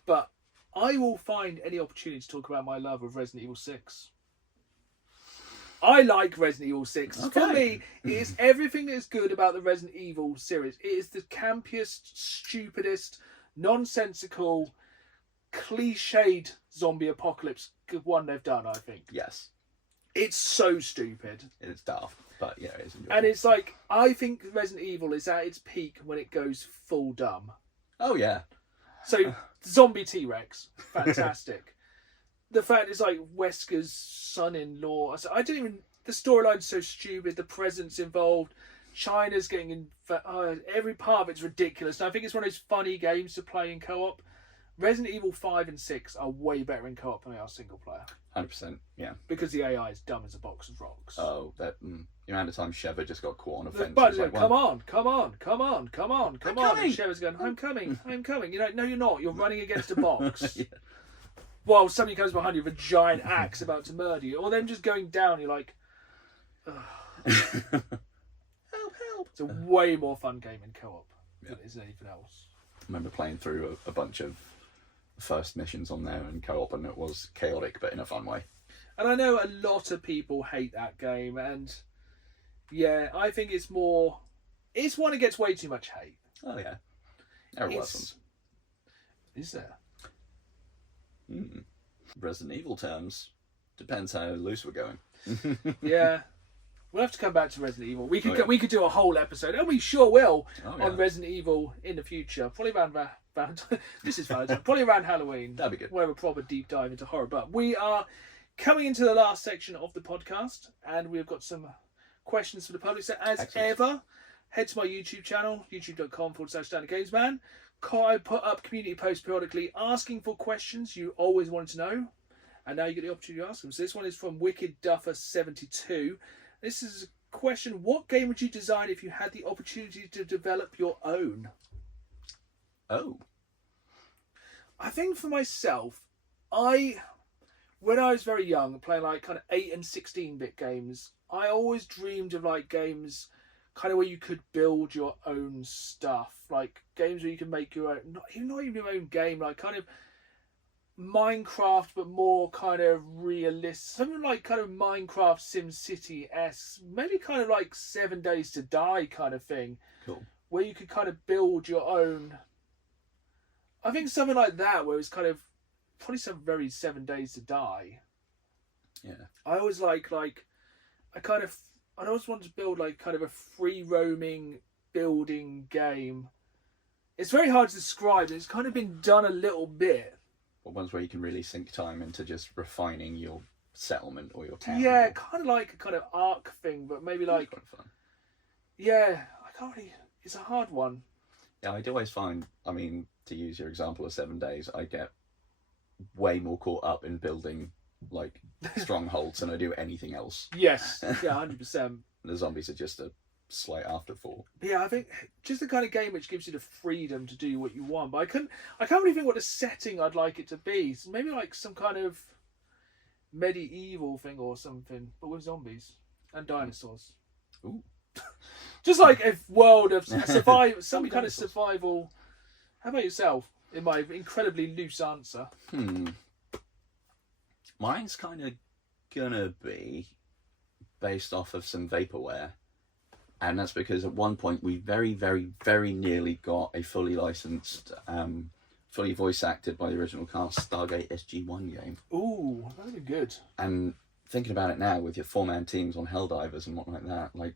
but I will find any opportunity to talk about my love of Resident Evil 6. I like Resident Evil 6. Okay. For me, it is everything that is good about the Resident Evil series. It is the campiest, stupidest, nonsensical, cliched zombie apocalypse one they've done, I think. Yes. It's so stupid. It's daft, but yeah, it is enjoyable. And it's like, I think Resident Evil is at its peak when it goes full dumb. Oh, yeah. So, zombie T-Rex, fantastic. The fact is like Wesker's son-in-law. I don't even. The storyline's so stupid. The presence involved. China's getting in. Every part of it's ridiculous. And I think it's one of those funny games to play in co-op. Resident Evil 5 and 6 are way better in co-op than they are single player. 100%, yeah. Because the AI is dumb as a box of rocks. Oh, the amount of time Sheva just got caught on a fence. But like, come on. And Sheva's going, I'm coming. You're like, no, you're not. You're running against a box. Yeah. While somebody comes behind you with a giant axe about to murder you. Or them just going down, you're like, help. It's a way more fun game in co-op than it is anything else. I remember playing through a bunch of first missions on there in co-op, and it was chaotic but in a fun way. And I know a lot of people hate that game, and yeah, I think it's one that gets way too much hate. Oh yeah, there are worse ones. Is there? Resident Evil terms, depends how loose we're going. Yeah. We'll have to come back to Resident Evil. We could do a whole episode, and we sure will, on Resident Evil in the future. Probably around Valentine. This is Valentine. Probably around Halloween. That'd be good. We'll have a proper deep dive into horror. But we are coming into the last section of the podcast, and we've got some questions for the public. So as ever, head to my YouTube channel, youtube.com/StandardGamesMan. I put up community posts periodically asking for questions you always wanted to know, and now you get the opportunity to ask them. So this one is from Wicked Duffer 72. This is a question: what game would you design if you had the opportunity to develop your own? Oh. I think for myself, when I was very young, playing like kind of 8 and 16-bit games, I always dreamed of like games kind of where you could build your own stuff, like games where you can make your own, not even your own game, like kind of Minecraft, but more kind of realistic, something like kind of Minecraft SimCity-esque, maybe kind of like 7 Days to Die kind of thing. Cool. Where you could kind of build your own. I think something like that, where it's kind of probably some very 7 Days to Die. Yeah. I always I always wanted to build like kind of a free roaming building game. It's very hard to describe. It's kind of been done a little bit. Or ones where you can really sink time into just refining your settlement or your town. Yeah, kind of like a kind of arc thing, but maybe like. Quite fun. Yeah, I can't really. It's a hard one. Yeah, I do always find. I mean, to use your example of 7 Days, I get way more caught up in building like strongholds than I do anything else. Yes, yeah, 100%. The zombies are just a slight afterthought. But yeah, I think just the kind of game which gives you the freedom to do what you want. But I can't really think what the setting I'd like it to be. So maybe like some kind of medieval thing or something, but with zombies and dinosaurs. Ooh. Just like a world of some kind of survival. How about yourself? In my incredibly loose answer. Mine's kind of gonna be based off of some vaporware. And that's because at one point we very, very, very nearly got a fully licensed, fully voice acted by the original cast Stargate SG-1 game. Ooh, that'd be good. And thinking about it now with your 4-man teams on Helldivers and what like that, like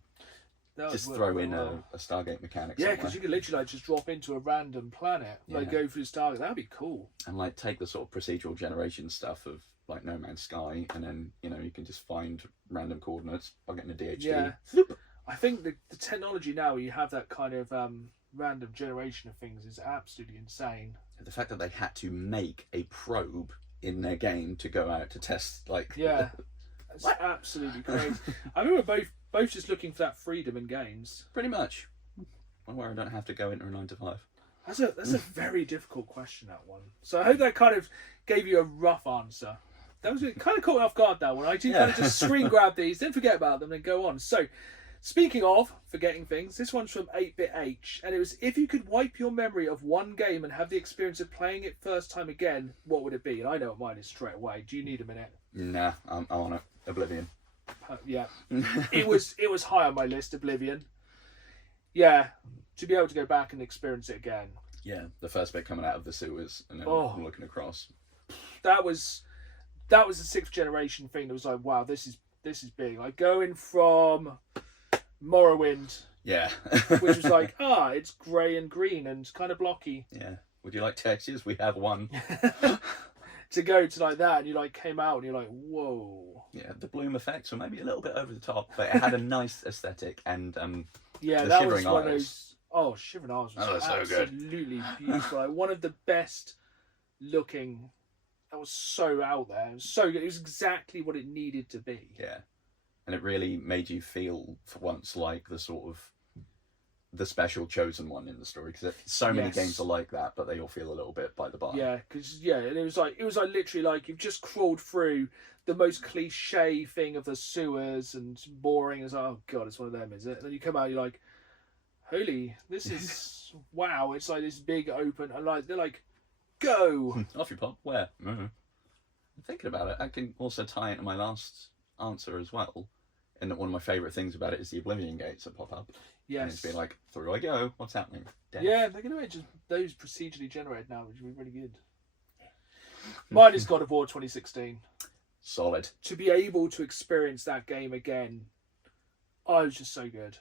just throw in a Stargate mechanic. Yeah, because you could literally like just drop into a random planet, like go through Stargate. That'd be cool. And like take the sort of procedural generation stuff of like No Man's Sky, and then you can just find random coordinates, plug it in a DHD. Yeah. I think the technology now, where you have that kind of random generation of things, is absolutely insane. The fact that they had to make a probe in their game to go out to test, like... Yeah, that's absolutely crazy. I mean, we're both just looking for that freedom in games. Pretty much. One where I don't have to go into a 9 to 5. That's a very difficult question, that one. So I hope that kind of gave you a rough answer. That was kind of caught me off guard, that one. I do kind of just screen grab these, then forget about them, then go on. So... speaking of forgetting things, this one's from 8BitH, and it was, if you could wipe your memory of one game and have the experience of playing it first time again, what would it be? And I know what mine is straight away. Do you need a minute? Nah, I'm on it. Oblivion. Yeah. it was high on my list, Oblivion. Yeah, to be able to go back and experience it again. Yeah, the first bit coming out of the sewers and then looking across. That was the 6th generation thing that was like, wow, this is big. Like going from Morrowind, which was like, it's grey and green and kind of blocky. Yeah. Would you like textures? We have one. To go to like that, and you like came out and you're like, whoa. Yeah, the bloom effects were maybe a little bit over the top, but it had a nice aesthetic and yeah, the that Shivering was one Isles. of those. Oh, Shivering Isles was so good. Absolutely beautiful. Like one of the best looking. That was so out there. It was so good. It was exactly what it needed to be. Yeah. And it really made you feel, for once, like the sort of the special chosen one in the story, because so many games are like that, but they all feel a little bit by the by. Yeah, because and it was like literally like you've just crawled through the most cliche thing of the sewers and boring as oh god, it's one of them, is it? And then you come out, you're like, holy, this is wow! It's like this big open, and like they're like, go off you pop. Where? Mm-hmm. Thinking about it, I can also tie into my last answer as well. And that one of my favourite things about it is the Oblivion gates that pop up. Yes. And it's been like, through I go, what's happening? Death. Yeah, they're going to make just those procedurally generated now, which would be really good. Mine is God of War 2016. Solid. To be able to experience that game again, oh, it was just so good.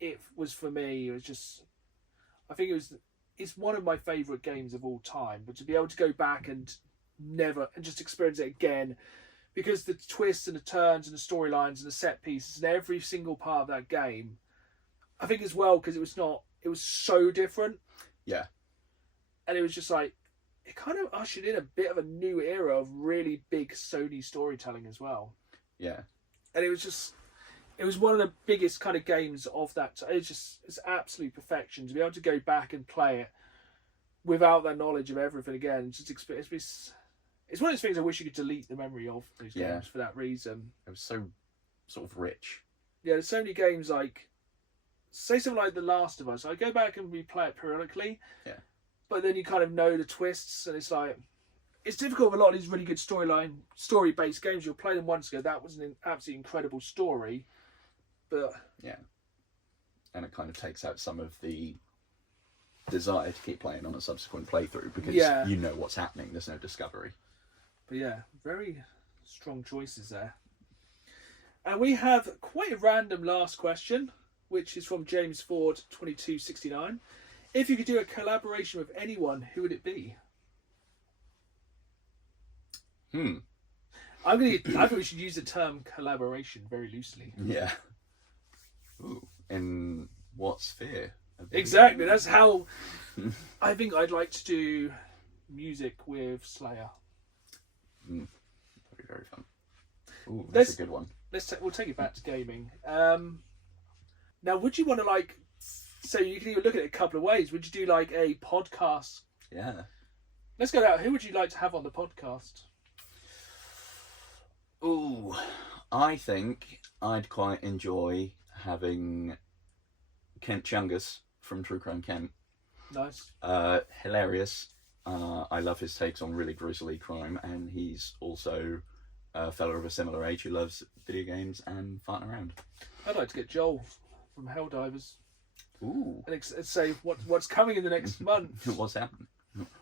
It was, for me, it was just, I think it's one of my favourite games of all time, but to be able to go back and just experience it again, because the twists and the turns and the storylines and the set pieces and every single part of that game, I think as well, because it was so different. Yeah. And it was just like, it kind of ushered in a bit of a new era of really big Sony storytelling as well. Yeah. And it was one of the biggest kind of games of that. It's absolute perfection to be able to go back and play it without that knowledge of everything again. It's one of those things I wish you could delete the memory of those games for that reason. It was so sort of rich. Yeah, there's so many games like, say something like The Last of Us. I go back and replay it periodically. Yeah. But then you kind of know the twists, and it's like, it's difficult with a lot of these really good story-based games. You'll play them once ago. That was an absolutely incredible story, but yeah, and it kind of takes out some of the desire to keep playing on a subsequent playthrough because you know what's happening. There's no discovery. But yeah, very strong choices there. And we have quite a random last question, which is from James Ford 2269. If you could do a collaboration with anyone, who would it be? I think we should use the term collaboration very loosely. Yeah. Ooh, in what sphere? Exactly. That's how I think I'd like to do music with Slayer. That'd be very fun. Ooh, that's a good one. We'll take it back to gaming. Now, would you want to so you can even look at it a couple of ways. Would you do like a podcast? Yeah. Let's go out. Who would you like to have on the podcast? Ooh, I think I'd quite enjoy having Kent Chungus from True Crime Kent. Nice. Hilarious. I love his takes on really grisly crime, and he's also a fellow of a similar age who loves video games and farting around. I'd like to get Joel from Helldivers. Ooh. And say what's coming in the next month. What's happening?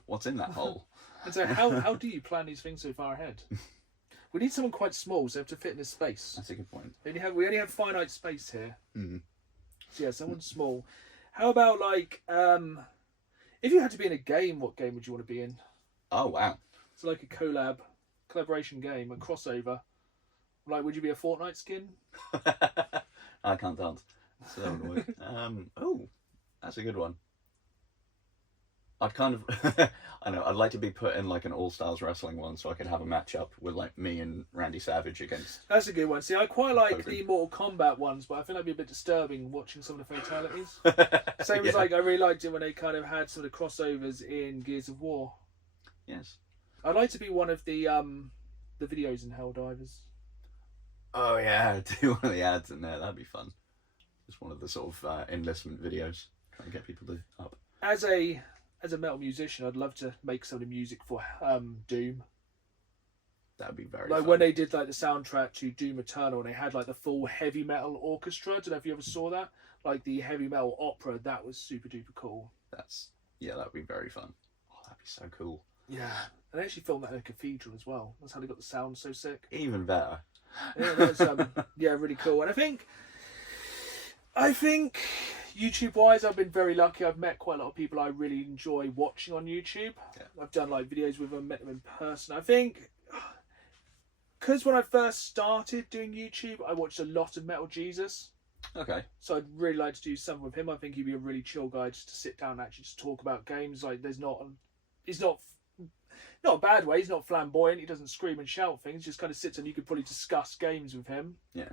What's in that hole? And so how do you plan these things so far ahead? We need someone quite small, so they have to fit in this space. That's a good point. We only have finite space here. Mm-hmm. So yeah, someone small. How about if you had to be in a game, what game would you want to be in? Oh wow! So like a collaboration game, a crossover. Like, would you be a Fortnite skin? I can't dance, so that wouldn't work. Oh, that's a good one. I'd kind of, I know, I'd like to be put in like an all-stars wrestling one so I could have a match-up with like me and Randy Savage against... That's a good one. See, I quite like the Mortal Kombat ones, but I feel like it'd be a bit disturbing watching some of the fatalities. Same as I really liked it when they kind of had some of the crossovers in Gears of War. Yes. I'd like to be one of the videos in Helldivers. Oh yeah, do one of the ads in there, that'd be fun. Just one of the sort of enlistment videos, trying to get people to up. As a metal musician, I'd love to make some of the music for Doom. That'd be very fun. When they did like the soundtrack to Doom Eternal, and they had like the full heavy metal orchestra. I don't know if you ever saw that. Like the heavy metal opera, that was super duper cool. That'd be very fun. Oh, that'd be so cool. Yeah, and they actually filmed that in a cathedral as well. That's how they got the sound so sick. Even better. Yeah, that was really cool. And I think YouTube-wise, I've been very lucky. I've met quite a lot of people I really enjoy watching on YouTube. Yeah. I've done like videos with them, met them in person. I think because when I first started doing YouTube, I watched a lot of Metal Jesus. Okay. So I'd really like to do something with him. I think he'd be a really chill guy just to sit down and actually just talk about games. Like he's not a bad way. He's not flamboyant. He doesn't scream and shout things. Just kind of sits and you could probably discuss games with him. Yeah.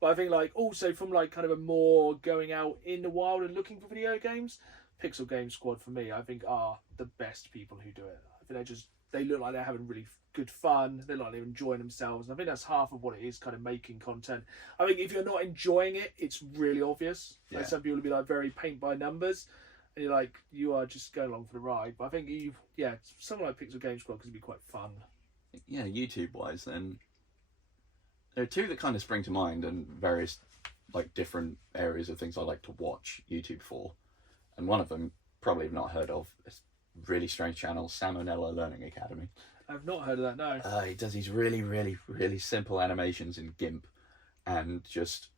But I think also from kind of a more going out in the wild and looking for video games, Pixel Game Squad for me, I think are the best people who do it. I think they look like they're having really good fun. They look like they're enjoying themselves. And I think that's half of what it is, kind of making content. I think if you're not enjoying it, it's really obvious. Yeah. Like some people will be like very paint by numbers, and you're like, you are just going along for the ride. But I think something like Pixel Game Squad could be quite fun. Yeah, YouTube wise, then there are two that kind of spring to mind, and various like different areas of things I like to watch YouTube for. And one of them probably have not heard of. It's a really strange channel, Salmonella Learning Academy. I've not heard of that, no. He does these really, really, really simple animations in GIMP and just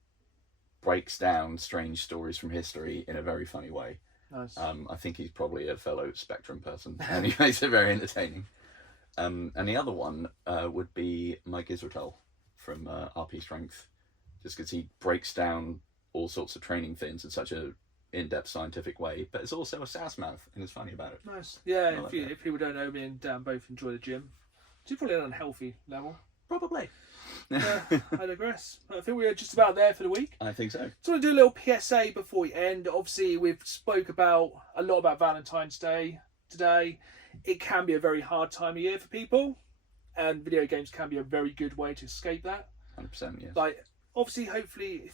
breaks down strange stories from history in a very funny way. Nice. I think he's probably a fellow Spectrum person, and he makes it very entertaining. And the other one would be Mike Israel from RP Strength, just because he breaks down all sorts of training things in such a in-depth scientific way, but it's also a sass mouth and it's funny about it. Nice. Yeah, like if people don't know, me and Dan both enjoy the gym. It's probably an unhealthy level. Probably. I digress. I think we're just about there for the week. I think so. So I'm going to do a little PSA before we end. Obviously, we've spoke a lot about Valentine's Day today. It can be a very hard time of year for people, and video games can be a very good way to escape that. 100%, yes. Like, obviously, hopefully,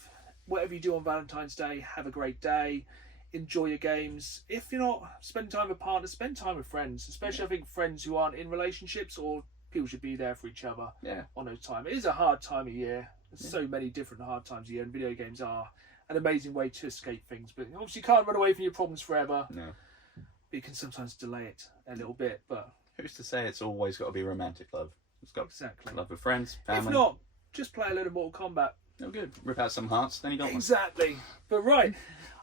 whatever you do on Valentine's Day, have a great day. Enjoy your games. If you're not spending time with partners, spend time with friends. Especially, I think, friends who aren't in relationships, or people should be there for each other on those times. It is a hard time of year. There's so many different hard times a year, and video games are an amazing way to escape things. But obviously, you can't run away from your problems forever. No. But you can sometimes delay it a little bit. But who's to say it's always got to be romantic love? It's got exactly love with friends, family. If not, just play a little Mortal Kombat. Oh, good. Rip out some hearts, then you got one. Exactly. But right,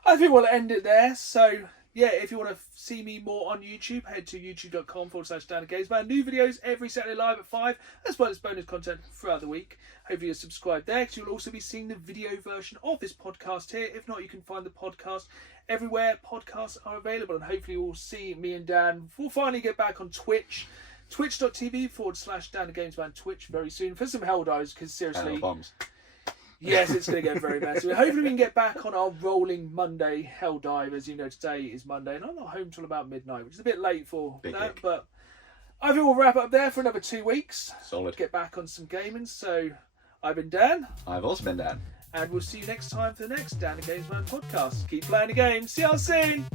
I think we'll end it there. So yeah, if you want to see me more on YouTube, head to youtube.com/DanAGamesman. New videos every Saturday live at 5, as well as bonus content throughout the week. Hopefully you're subscribed there, because you'll also be seeing the video version of this podcast here. If not, you can find the podcast everywhere podcasts are available, and hopefully you'll see me and Dan. We'll finally get back on Twitch. Twitch.tv/DanAGamesman Twitch very soon for some Helldivers, because seriously, bombs. yes, it's going to get very messy. Hopefully we can get back on our rolling Monday Helldive. As you know, today is Monday, and I'm not home till about midnight, which is a bit late for Big that. hick. But I think we'll wrap up there for another 2 weeks. Solid. Get back on some gaming. So I've been Dan, I've also been Dan. and we'll see you next time for the next Dan and Gamesman podcast. Keep playing the game. See you all soon.